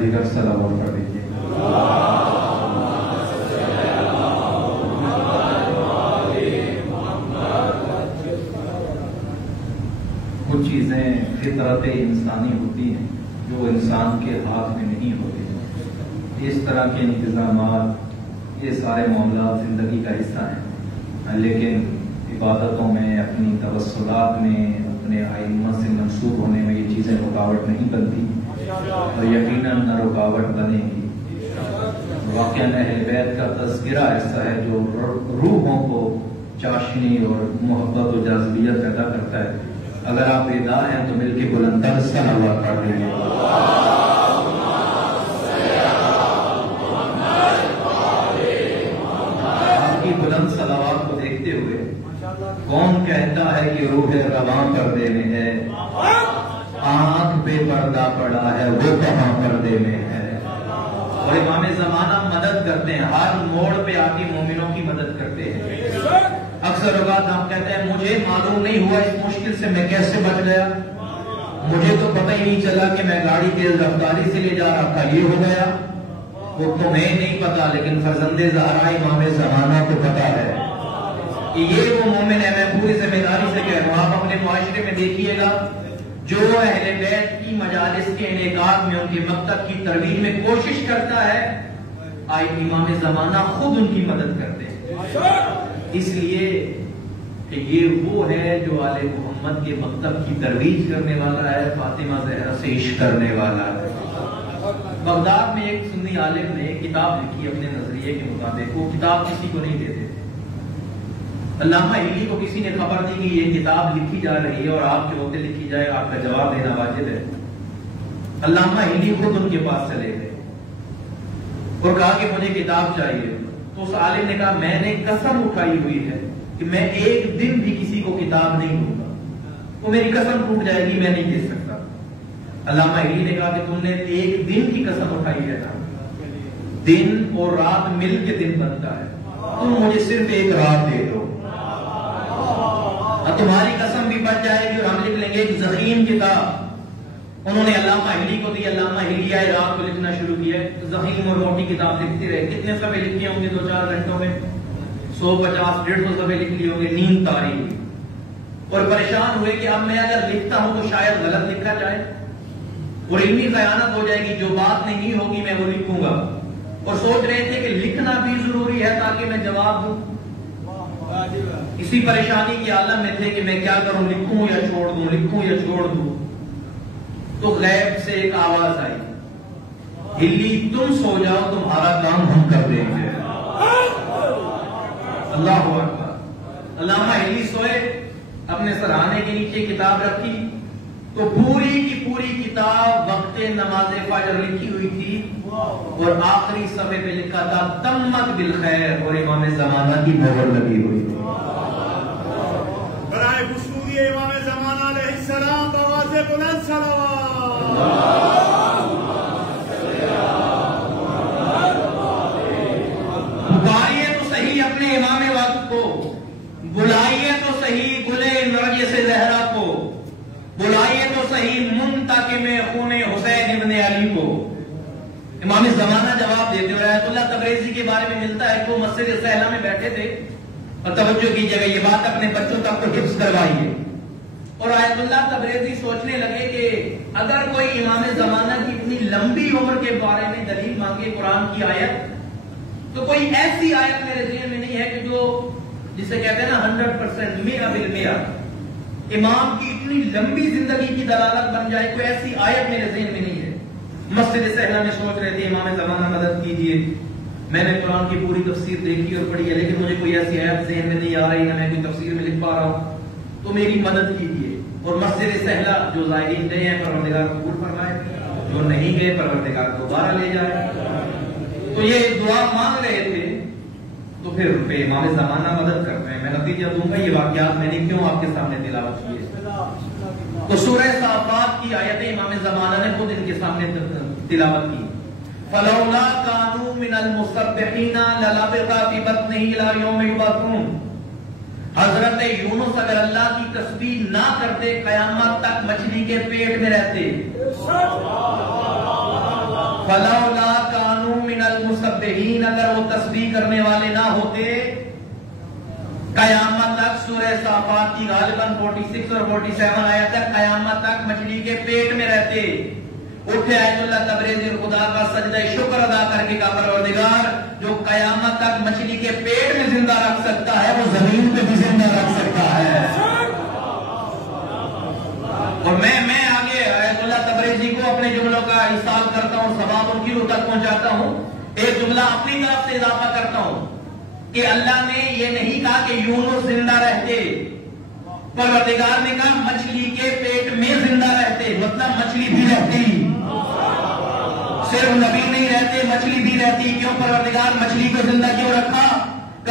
دیگر سلام کر دیجیے. کچھ چیزیں فطرت انسانی ہوتی ہیں جو انسان کے ہاتھ میں نہیں ہوتی. اس طرح کے انتظامات، یہ سارے معاملات زندگی کا حصہ ہیں، لیکن عبادتوں میں، اپنی توسلات میں، اپنے ائمہ سے منسوب ہونے میں یہ چیزیں رکاوٹ نہیں بنتی اور یقیناً نہ رکاوٹ بنے گی. واقعاً اہل بیت کا تذکرہ ایسا ہے جو روحوں کو چاشنی اور محبت و جاذبیت پیدا کرتا ہے. اگر آپ بیدار ہیں تو مل کے بلندتر صلوات پڑھ دیں گے. آپ کی بلند صلوات کو دیکھتے ہوئے کون کہتا ہے کہ روح رواں پردے میں ہے؟ آنکھ پہ پردہ پڑا ہے وہ کہاں پردے میں ہے؟ اور امام زمانہ مدد کرتے ہیں، ہر موڑ پہ آ کے مومنوں کی مدد کرتے ہیں۔ اکثر اوقات ہم کہتے ہیں مجھے معلوم نہیں ہوا اس مشکل سے میں کیسے بچ گیا، مجھے تو پتہ ہی نہیں چلا کہ میں گاڑی تیز رفتاری سے لے جا رہا تھا، یہ ہو گیا۔ وہ تمہیں نہیں پتا، لیکن فرزند زہرا امام زمانہ کو پتا ہے کہ یہ وہ مومن ہے۔ میں پوری ذمہ داری سے کہہ رہا ہوں، آپ اپنے معاشرے میں دیکھیے گا جو اہل بیت کی مجالس کے انعقاد میں، ان کے مکتب کی ترویج میں کوشش کرتا ہے، آج امام زمانہ خود ان کی مدد کرتے ہیں۔ اس لیے کہ یہ وہ ہے جو آل محمد کے مکتب کی ترویج کرنے والا ہے، فاطمہ زہرا سے عشق کرنے والا ہے۔ بغداد میں ایک سنی عالم نے ایک کتاب لکھی اپنے نظریے کے مطابق، وہ کتاب کسی کو نہیں دیتے تھے۔ علامہ ہلی کو کسی نے خبر دی کہ یہ کتاب لکھی جا رہی ہے اور آپ کے ہوتے لکھی جائے، آپ کا جواب دینا واجب ہے۔ علامہ ہلی خود ان کے پاس چلے گئے اور کہا کہ مجھے کتاب چاہیے۔ تو اس عالم نے کہا میں نے قسم اٹھائی ہوئی ہے کہ میں ایک دن بھی کسی کو کتاب نہیں دوں گا، وہ میری قسم ٹوٹ جائے گی، میں نہیں دے سکتا۔ علامہ ہلی نے کہا کہ تم نے ایک دن کی قسم اٹھائی ہے نا، دن اور رات مل کے دن بنتا ہے، تم مجھے صرف ایک رات دے دو، تمہاری قسم بھی بچ جائے گی۔ اور ہم لکھ لیں گے ایک ضخیم کتاب انہوں نے علامہ ہلی کو دی، علامہ ہلی آئے رات کو لکھنا شروع کیا، ضخیم اور موٹی کتاب لکھتے رہے۔ کتنے صفحے لکھے ہوں گے 2-4 گھنٹوں میں؟ 150-150 صفحے لکھ لیے ہوں گے، نیند طاری ہوئی اور پریشان ہوئے کہ اب میں اگر لکھتا ہوں تو شاید غلط لکھا جائے اور علمی خیانت ہو جائے گی، جو بات نہیں ہوگی میں وہ لکھوں گا، اور سوچ رہے تھے کہ لکھنا بھی ضروری ہے تاکہ میں جواب دوں۔ اسی پریشانی کے عالم میں تھے کہ میں کیا کروں، لکھوں یا چھوڑ دوں، لکھوں یا چھوڑ دوں۔ تو غیب سے ایک آواز آئی، ہلی تم سو جاؤ، تمہارا کام ہم کر دیں گے۔ اللہ اکبر۔ علامہ ہلی سوئے، اپنے سرہانے کے نیچے کتاب رکھی تو پوری کی پوری کتاب وقت نماز فجر لکھی ہوئی تھی اور آخری صفحے پہ لکھا تھا تمت بالخیر، اور امام زمانہ کی مہر لگی ہوئی تھی۔ برائے خصوصی امام زمانہ علیہ السلام بآواز بلند صلوات۔ پکاریے تو صحیح اپنے امام وقت کو، بلائیے تو صحیح گلے نرگس زہرا کو، بلائیے تو صحیح منتقم خون حسین ابن علی کو۔ امام زمانہ جواب دیتے اور آیت اللہ تبریزی کے بارے میں ملتا ہے کہ وہ مسجد سہلا میں بیٹھے تھے، اور توجہ کیجیے گا یہ بات اپنے بچوں تک کو حفظ کروائیے، اور آیت اللہ تبریزی سوچنے لگے کہ اگر کوئی امام زمانہ کی اتنی لمبی عمر کے بارے میں دلیل مانگے قرآن کی آیت، تو کوئی ایسی آیت میرے ذہن میں نہیں ہے کہ جو جسے کہتے ہیں نا 100% 100% امام کی اتنی لمبی زندگی کی دلالت بن جائے، کوئی ایسی آیت میرے ذہن میں نہیں ہے۔ مسجد سہلا میں سوچ رہے تھے امام زمانہ مدد کیجیے، میں نے قرآن کی پوری تفسیر دیکھی اور پڑھی ہے لیکن مجھے کوئی ایسی آیت ذہن میں نہیں آ رہی، نہ میں کوئی تفسیر میں لکھ پا رہا ہوں، تو میری مدد کیجیے۔ اور مسجد سہلا جو زائرین گئے ہیں پروردگار قبول فرمائے، جو نہیں گئے پروردگار دوبارہ لے جائے۔ تو یہ دعا مانگ رہے تھے، تو پھر امام زمانہ مدد کرتے ہیں۔ میں نتیجہ دوں گا یہ واقعات میں نے کیوں آپ کے سامنے تلاوت کیے۔ تو سورہ صافات کی آیتیں امام زمانہ نے خود ان کے سامنے تلاوت کی۔ فلولا كانوا من المسبحين للبث في بطنه الى يوم يبعثون۔ حضرت یونس اگر اللہ کی تسبیح نہ کرتے قیامت تک مچھلی کے پیٹ میں رہتے۔ فلولا كانوا من المسبحين، اگر وہ تسبیح کرنے والے نہ ہوتے قیامت تک، سورہ صافات کی غالباً 46 اور 47 آیت تک، قیامت تک مچھلی کے پیٹ میں رہتے۔ اٹھے آیت اللہ تبریزی خدا کا سجدہ شکر ادا کر کے کہا پروردگار جو قیامت تک مچھلی کے پیٹ میں زندہ رکھ سکتا ہے وہ زمین پہ بھی زندہ رکھ سکتا ہے۔ اور میں آگے آیت اللہ تبریزی کو اپنے جملوں کا ارسال کرتا ہوں، ثواب ان کی روح تک پہنچاتا ہوں، ایک جملہ اپنی طرف سے اضافہ کرتا ہوں کہ اللہ نے یہ نہیں کہا کہ یونس زندہ رہتے، پروردگار نے کہا مچھلی کے پیٹ میں زندہ رہتے، مطلب مچھلی بھی رہتی، صرف نبی نہیں رہتے، مچھلی بھی رہتی۔ کیوں پروردگار مچھلی کو زندہ کیوں رکھا؟ کہ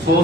100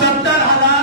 70,000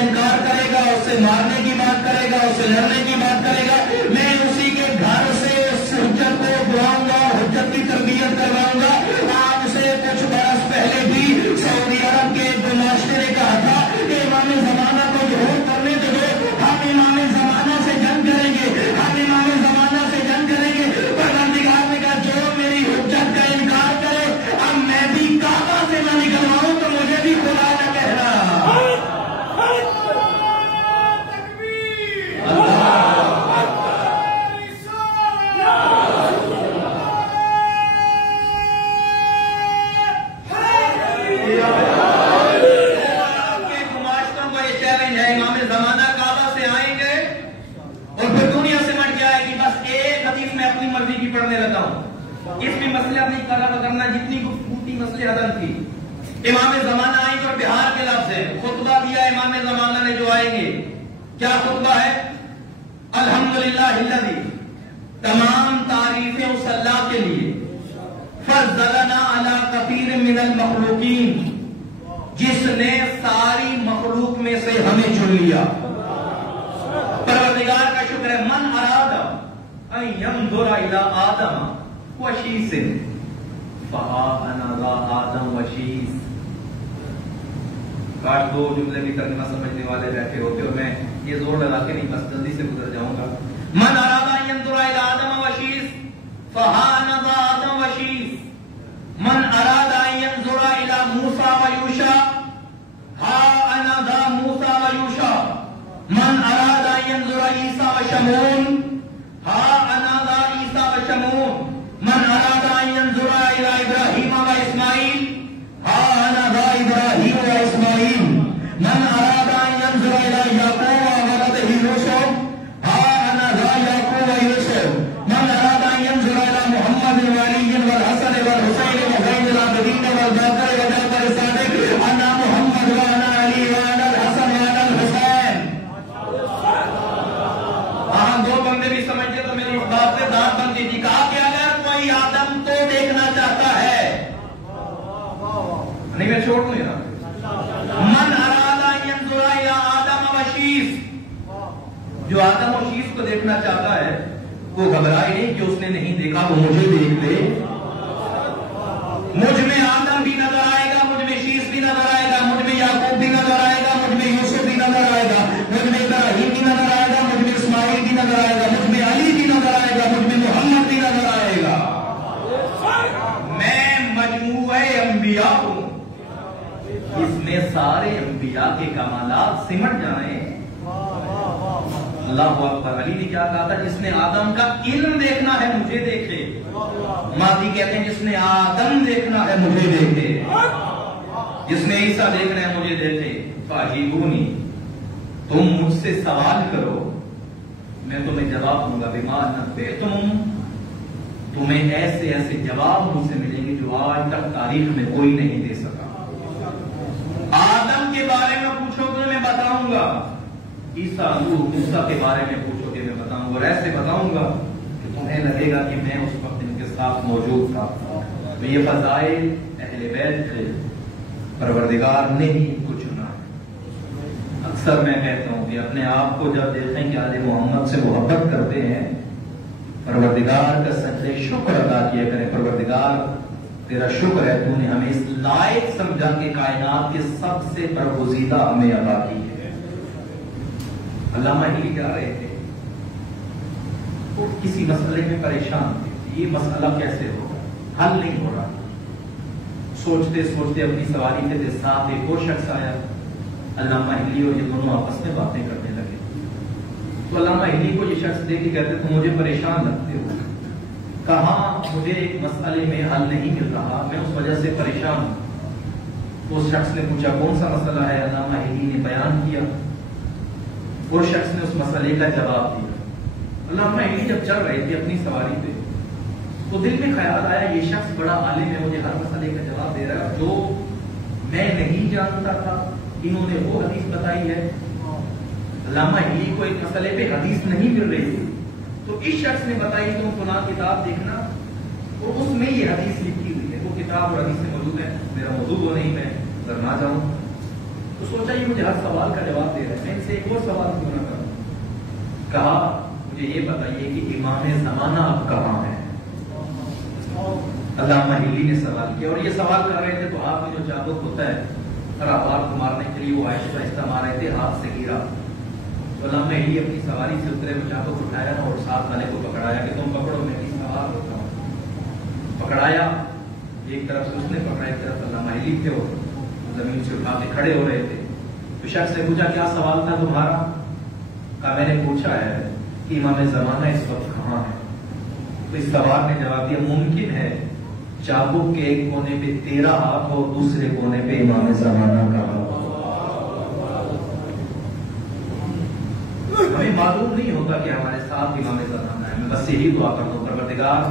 انکار کرے گا، اسے مارنے کی بات کرے گا، اسے لڑنے کی بات کرے گا، میں اسی کے گھر سے اس حجت کو بلاؤں گا، حجت کی تربیت کرواؤں گا۔ آپ سے کچھ برس پہلے بھی سعودی عرب کے ایک معاشرے نے کہا تھا کہ امام زمانہ کو ظہور کرنے دو، ہم امام زمانہ سے جنگ کریں گے، ہم امام زمانہ سے جنگ کریں گے۔ پروردگار نے کہا جو میری حجت کا انکار کرے، اب میں بھی کعبہ سے نہ نکلواؤں تو مجھے بھی خدا نہ کہہ رہا۔ پڑھنے لگا ہوں، اس میں مسئلہ نہیں کرنا جتنی خوبصورتی مسئلہ عدم تھی۔ امام زمانہ آئیں گے اور بہار کے لفظ ہے، خطبہ دیا امام زمانہ نے جو آئیں گے، کیا خطبہ ہے؟ الحمدللہ الذی، تمام تعریفیں اس اللہ کے لیے، فضلنا علی کثیر من المخلوقین، جس نے ساری مخلوق میں سے ہمیں چن لیا۔ پروردگار کا شکر ہے، من ارادہ ان ينظر الى آدم وشیس فہا انا ذا آدم وشیس۔ کاش دو جملے کی ترجمہ سمجھنے والے بیٹھے ہوتے اور میں یہ زور لگا کے نہیں، بس جلدی سے گزر جاؤں گا۔ من اراد ان ينظر الى آدم وشیس فہا انا ذا آدم وشیس، من اراد ان ينظر الى موسیٰ ویوشع ہا انا ذا موسیٰ ویوشع، من اراد ان ينظر عیسیٰ وشمعون ہا انا ذا عیسیٰ وشمعون، من اراد ان ينظر الى ابراہیم واسماعیل ہا انا ذا ابراہیم واسماعیل، من اراد ان ينظر الى یعقوب وولدہ یوسف ہا انا ذا یعقوب ویوسف، من اراد ان ينظر الى محمد وعلی والحسن والحسین وزین العابدین والباقر وجعفر الصادق انا محمد وانا علی وانا الحسن وانا الحسین۔ دو بندے بھی سمجھتے تو میری بات سے دانت بنتی تھی۔ کہا کہ اگر کوئی آدم کو دیکھنا چاہتا ہے، نہیں میں چھوڑ دوں نا، من اراد ان ينظر الى آدم وشیس، جو آدم و شیس کو دیکھنا چاہتا ہے وہ گھبرائے نہیں کہ اس نے نہیں دیکھا، وہ مجھے دیکھ لے، مجھ میں آدم بھی نظر آئے گا، مجھ میں شیس بھی نظر آئے گا، مجھ میں یعقوب بھی نظر آئے گا، مجھ میں یوسف بھی نظر آئے گا، مجھ میں ابراہیم بھی نظر آئے گا، مجھ میں اسماعیل بھی نظر آئے گا، مجھ میں علی بھی نظر آئے گا، مجھ میں محمد بھی نظر آئے گا۔ میں مجموعہ انبیاء ہوں، اس میں سارے انبیاء کے کمالات سمٹ جائیں۔ اللہ اکبر۔ علی نے کیا کہا تھا؟ جس نے آدم کا علم دیکھنا ہے مجھے دیکھے۔ ماضی کہتے ہیں جس نے آدم دیکھنا ہے مجھے دیکھے، جس نے عیسیٰ دیکھنا ہے مجھے دیکھے۔ فاجیبونی، تم مجھ سے سوال کرو میں تمہیں جواب دوں گا۔ بما نبئتم، تمہیں ایسے ایسے جواب مجھ سے ملیں گے جو آج تک تاریخ میں کوئی نہیں دے سکا۔ آدم کے بارے میں پوچھو گے میں بتاؤں گا، عیسیٰ نوح موسیٰ کے بارے میں پوچھو گے میں بتاؤں گا، اور ایسے بتاؤں گا کہ تمہیں لگے گا کہ میں اس وقت ان کے ساتھ موجود تھا۔ تو یہ فضائل اہل بیت تھے، پروردگار نے ہی ان کو چنا۔ اکثر میں کہتا ہوں کہ اپنے آپ کو جب دیکھیں کہ آل محمد سے محبت کرتے ہیں، پروردگار کا سجدہ شکر ادا کیا کریں۔ پروردگار تیرا شکر ہے تو نے ہمیں اس لائق سمجھا کہ کائنات کے سب سے برگزیدہ ہمیں عطا کی ہے۔ علامہ ہی کہہ رہے تھے وہ کسی مسئلے میں پریشان تھے، یہ مسئلہ کیسے ہوگا، حل نہیں ہو رہا۔ سوچتے سوچتے اپنی سواری کے ساتھ ایک اور شخص آیا، علامہ ہلی اور یہ دونوں آپس میں باتیں کرنے لگے۔ تو علامہ ہلی کو یہ شخص دیکھ کے کہتے تم مجھے پریشان لگتے ہو۔ کہا مجھے ایک مسئلے میں حل نہیں مل رہا، میں اس وجہ سے پریشان ہوں۔ تو اس شخص نے پوچھا کون سا مسئلہ ہے؟ علامہ ہلی نے بیان کیا، اور شخص نے اس مسئلے کا جواب دیا۔ علامہ ہلی جب چل رہے تھے اپنی سواری پہ تو دل میں خیال آیا یہ شخص بڑا عالم ہے، مجھے ہر مسئلے کا جواب دے رہا ہے، جو میں نہیں جانتا تھا انہوں نے وہ حدیث بتائی ہے۔ علامہ ہلی کو ایک مسئلے پہ حدیث نہیں مل رہی تھی تو اس شخص نے بتائی تم فلاں کتاب دیکھنا اور اس میں یہ حدیث لکھی ہوئی ہے، وہ کتاب اور حدیث سے موجود ہے، میرا موضوع وہ نہیں، میں ادھر نہ جاؤں۔ تو سوچا یہ مجھے ہر سوال کا جواب دے رہے ہیں، میں ان سے ایک اور سوال کیوں نہ کروں. کہا مجھے یہ بتائیے کہ امام زمانہ اب کہاں ہے؟ علامہ ہلی نے سوال کیا، اور یہ سوال کر رہے تھے تو ہاتھ میں جو چابک ہوتا ہے رہبار کو مارنے کے لیے وہ آہستہ آہستہ مار رہے تھے، ہاتھ سے گرا. تو علامہ ہلی اپنی سواری سے اترے، وہ چابک اٹھایا نا اور ساتھ والے کو پکڑایا کہ تم پکڑو میں بھی سوار ہوتا ہوں. پکڑایا، ایک طرف سے اس نے پکڑا، ایک طرف علامہ ہلی تھے، وہ زمین سے اٹھا کے کھڑے ہو رہے تھے. تو شخص نے پوچھا کیا سوال تھا تمہارا؟ کہا میں نے پوچھا ہے کہ امام زمانہ اس وقت کہاں ہے. تو اس سوال نے جواب دیا ممکن ہے چابک کے ایک کونے پہ تیرا ہاتھ اور دوسرے کونے پہ امام زمانہ کا ہاتھ. ہمیں معلوم نہیں ہوتا کہ ہمارے ساتھ امام زمانہ ہے. میں بس یہی دعا کرتا ہوں پروردگار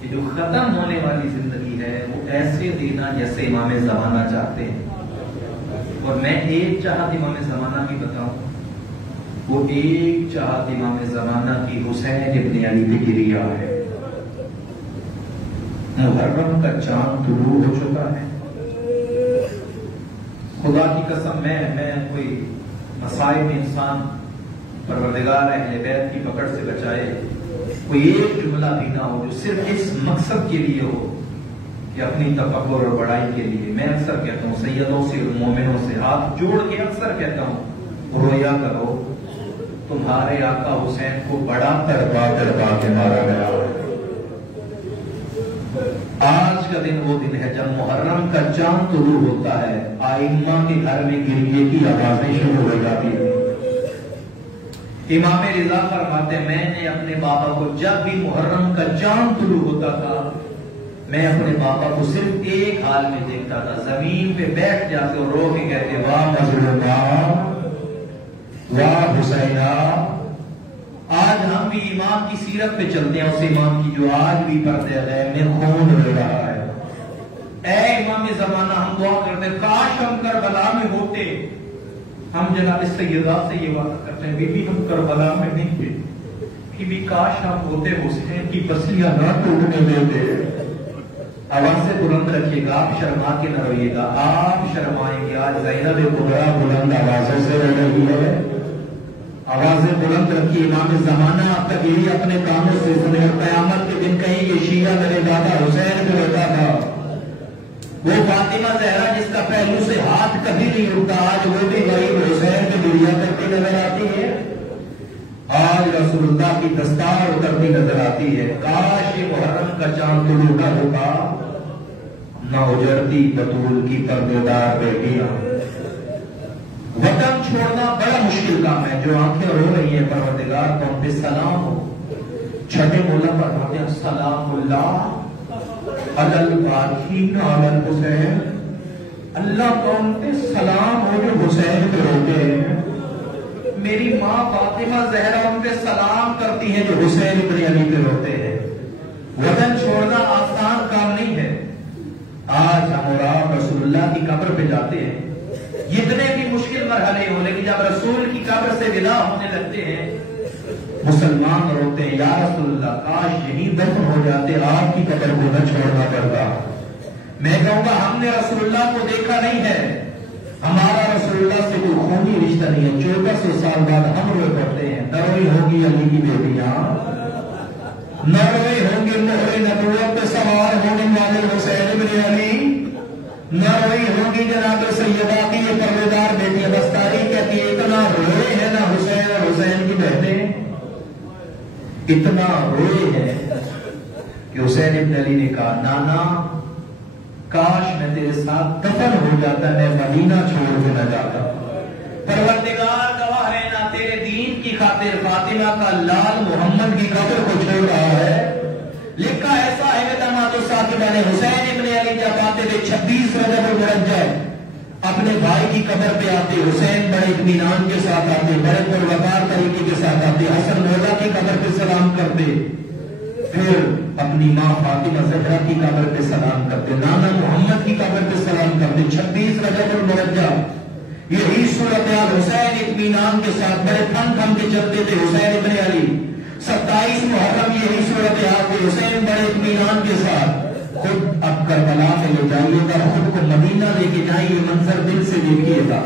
کہ جو ختم ہونے والی زندگی ہے وہ ایسے دینا جیسے امام زمانہ چاہتے ہیں. اور میں ایک چاہت امام زمانہ کی بتاؤں، وہ ایک چاہت امام زمانہ کی حسین ابن علی پہ گریا ہے. محرم کا چاند طلوع ہو چکا ہے. خدا کی قسم میں کوئی مسائب انسان پروردگار اہل بیت کی پکڑ سے بچائے، کوئی ایک جملہ بھی نہ ہو جو صرف اس مقصد کے لیے ہو کہ اپنی تفکر اور بڑائی کے لیے. میں اکثر کہتا ہوں سیدوں سے اور مومنوں سے ہاتھ جوڑ کے اکثر کہتا ہوں رویا کرو تمہارے آقا حسین کو بڑا تڑپا کے مارا گیا. آج کا دن وہ دن ہے جب محرم کا چاند طلوع ہوتا ہے، آئمہ کے گھر میں گریے کی آوازیں شروع ہو جاتی ہیں. امام رضا فرماتے میں نے اپنے بابا کو جب بھی محرم کا چاند طلوع ہوتا تھا میں اپنے بابا کو صرف ایک حال میں دیکھتا تھا، زمین پہ بیٹھ جاتے اور رو کے کہتے واہ مظلومہ واہ حسینہ. آج ہم بھی امام کی سیرت پہ چلتے ہیں، اس امام کی جو آج بھی پردے غیب میں خون رہ رہا ہے. اے امام زمانہ ہم دعا کرتے کاش ہم کربلا میں ہوتے. ہم جناب سیدہ سے یہ وعدہ کرتے ہیں بی بی ہم کربلا میں نہیں تھے، بی بی کاش ہم ہوتے حسین کی پسلیاں نہ ٹوٹنے دیتے. آواز سے بلند رکھیے گا، آپ شرما کے نہ روئیے گا. آپ شرمائیں گے. آج زینب کبریٰ بلند آوازوں سے رہ رہی ہے. آوازیں بلند رکھی. امام زمانہ آپ تک یہی اپنے کانوں سے سنے اور قیامت کے دن کہیں یہ شیعہ میرے دادا حسین کو ہوتا تھا. وہ فاطمہ زہرا جس کا پہلو سے ہاتھ کبھی نہیں اٹھتا، آج وہ بھی غریب حسین کے گریا کرتی نظر آتی ہے. آج رسول اللہ کی دستار اترتی نظر آتی ہے. کاش یہ محرم کا چاند طلوع نہ ہوتا، نہ اجڑتی بطول کی پردےدار بیٹیاں. وطن چھوڑنا بڑا مشکل کام ہے. جو آنکھیں رو رہی ہیں پروردگار تو ان پہ سلام ہو. چھٹے مولا فرماتے ہیں سلام اللہ علی الباقین علی الحسین. اللہ کو ان پہ سلام ہو جو حسین پہ روتے ہیں. میری ماں فاطمہ زہرا ان پہ سلام کرتی ہیں جو حسین ابن علی پہ روتے ہیں. وطن چھوڑنا آسان کام نہیں ہے. آج ہم اور آپ رسول اللہ کی قبر پہ جاتے ہیں، جتنے بھی مشکل مرحلے ہوں، لیکن جب رسول کی قبر سے ودا ہونے لگتے ہیں مسلمان روتے ہیں یا رسول اللہ کاش یہی دفن ہو جاتے، آپ کی قبر کو نہ چھوڑنا پڑتا. میں کہوں گا ہم نے رسول اللہ کو دیکھا نہیں ہے، ہمارا رسول اللہ سے کوئی خونی رشتہ نہیں ہے. 1400 سال بعد ہم روئے پڑتے ہیں. نہ روئی ہوگی علی کی بیٹیاں، نہ روئی ہوں گے مہر نبوت پہ سوار ہونے والے حسین ابن علی، نہ روئی ہوں گی جناب سیدہ کی یہ پردےدار بیٹیاں. بس تاریخ کہتی ہے اتنا روئے ہیں نا حسین اور حسین کی بہنیں، اتنا روئے ہیں کہ حسین ابن علی نے کہا نانا کاش میں تیرے ساتھ دفن ہو جاتا، میں مدینہ چھوڑ کے نہ جاتا. پروردگار گواہ ہے نہ تیرے دین کی خاطر فاطمہ کا لال محمد کی قبر کو چھوڑ رہا ہے. لکھا ایسا ہے کہ داماد الصاحبہ نے حسین ابن علی جب آتے تھے 26 رجب المرجب اپنے بھائی کی قبر پہ آتے، حسین بڑے اطمینان کے ساتھ آتے، بڑے پروقار طریقے کے ساتھ آتے، حسن مولا کی قبر پہ سلام کرتے، پھر اپنی ماں فاطمہ زہرا کی قبر پہ سلام کرتے، نانا محمد کی قبر پہ سلام کرتے. 26 رجب المرجب یہی صورتحال حسین اطمینان کے ساتھ بڑے تھم کے چلتے تھے حسین ابن علی. 27 محرم یہی صورتحال تھی، حسین بڑے اطمینان کے ساتھ. خود اب کربلا میں لے جائیے گا، خود کو مدینہ لے کے جائیں، یہ منظر دل سے دیکھیے گا.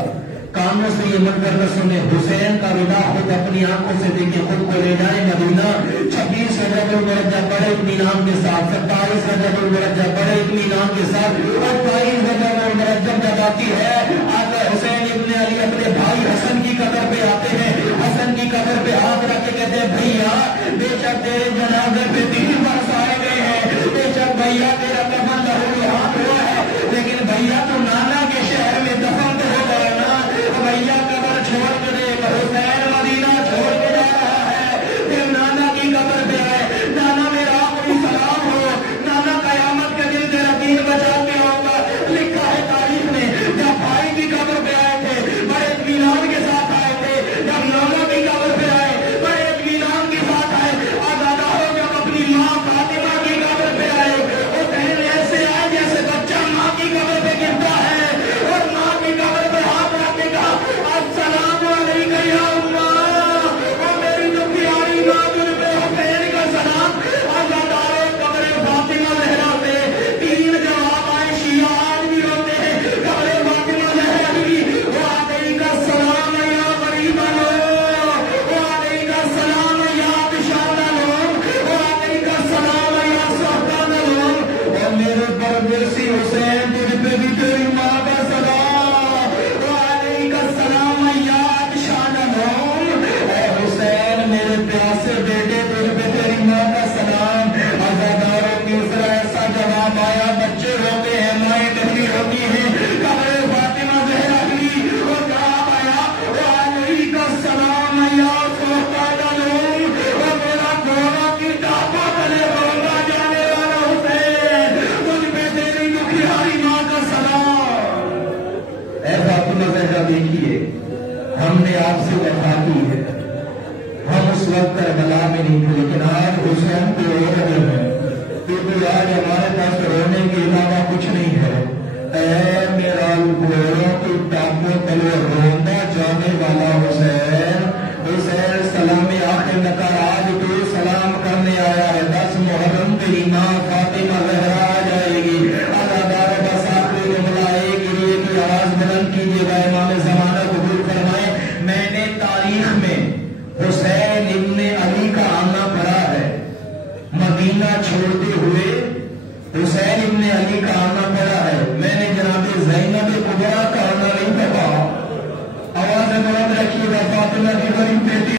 کانوں سے یہ منظر نہ سنے، حسین کا ودا خود اپنی آنکھوں سے دیکھے، خود کو لے جائے مدینہ۔ 26 رجب المرجب بڑے اطمینان کے ساتھ، 27 رجب المرجب بڑے اطمینان کے ساتھ، 28 رجب المرجب جب آتی ہے، آقا حسین ابن علی اپنے بھائی حسن کی قبر پہ آتے ہیں، حسن کی قبر پہ ہاتھ رکھ کے کہتے ہیں بھیا بے شک تیرے جنازے پہ 3 برس آئے گئے ہیں، بے شک بھیا تیرا کفن لہو لہان ہوا ہے، لیکن بھیا تو نانا کے شہر میں دفن تو ہو گیا نا، بھیا قبر چھوڑ کے دیکھ، حسین مدینہ چھوڑ کے جا رہا ہے، پھر نانا کی قبر پہ آئے، نانا میرا آخری سلام ہو، نانا قیامت کے دن تیرا دین بچا کے آؤں گا۔ لکھا ہے تاریخ میں جب بھائی کی قبر پہ آئے تھے بڑے اطمینان کے ساتھ آئے تھے، جب نانا کی قبر پہ آئے بڑے اطمینان کے ساتھ آئے، آزاداروں جب اپنی ماں فاطمہ کی قبر پہ آئے، حسین ایسے آئے جیسے بچہ ماں کی قبر پہ گرتا ہے، اور ماں کی قبر پہ ہاتھ رکھ کے کہا السلام علیکم یا اماں، اور میری جو پیاری ماں تجھ پہ حسین کا سلام۔ آزاداروں قبر فاطمہ زہرا سے 3 جواب آئے، شیعہ آج بھی روتے ہیں، قبر فاطمہ زہرا کی وعلیک السلام یا غریب لوگ، وعلیک السلام یا بشار لوگ، وعلیک السلام یا سلطان لوگ، اور میرے پردیسی حسین تجھ پہ بھی تیری ماں کا سلام، وعلیک السلام یا بشار لوگ، اے حسین میرے پیاسے بیٹے تجھ پہ تیری ماں کا سلام۔ آزاداروں تیسرا ایسا جواب آیا، بچے روتے ہیں، مائیں دکھی ہوتی ہیں، قبر فاطمہ زہرا کی، اور جواب آیا وعلیک السلام یا سلطان لوگ، اور میرا گھوڑا کی ٹاپا تلے رونا جانے والا حسین تجھ پہ تیری دکھیاری ماں کا سلام۔ اے فاطمہ زہرا دیکھیے، ہم نے آپ سے وفا کی ہے، ہم اس وقت کربلا میں نہیں تھے، لیکن آج حسین پہ رو رہے ہیں، کیونکہ آج ہمارے پاس رونے کے علاوہ کچھ نہیں ہے۔ اے میرا گھوڑوں کی ٹانگوں تلے رونا جانے والا حسین، حسین سلام آخر نکار آج تو سلام کرنے آیا ہے، 10 محرم تیری ماں فاطمہ زہرا آ جائے گی۔ آزادار بس آخری جملہ ایک ہی کی آواز بلند کیجیے گا، امام زمانہ قبول فرمائے۔ میں نے تاریخ میں حسین ابن علی کا آنا پڑھا ہے، مدینہ چھوڑتے ہوئے حسین ابن علی کا آنا پڑھا ہے، میں نے جناب زینب کبریٰ کا آنا نہیں پڑھا۔ آواز بلند رکھیے گا، فاطمہ کی غریب بیٹی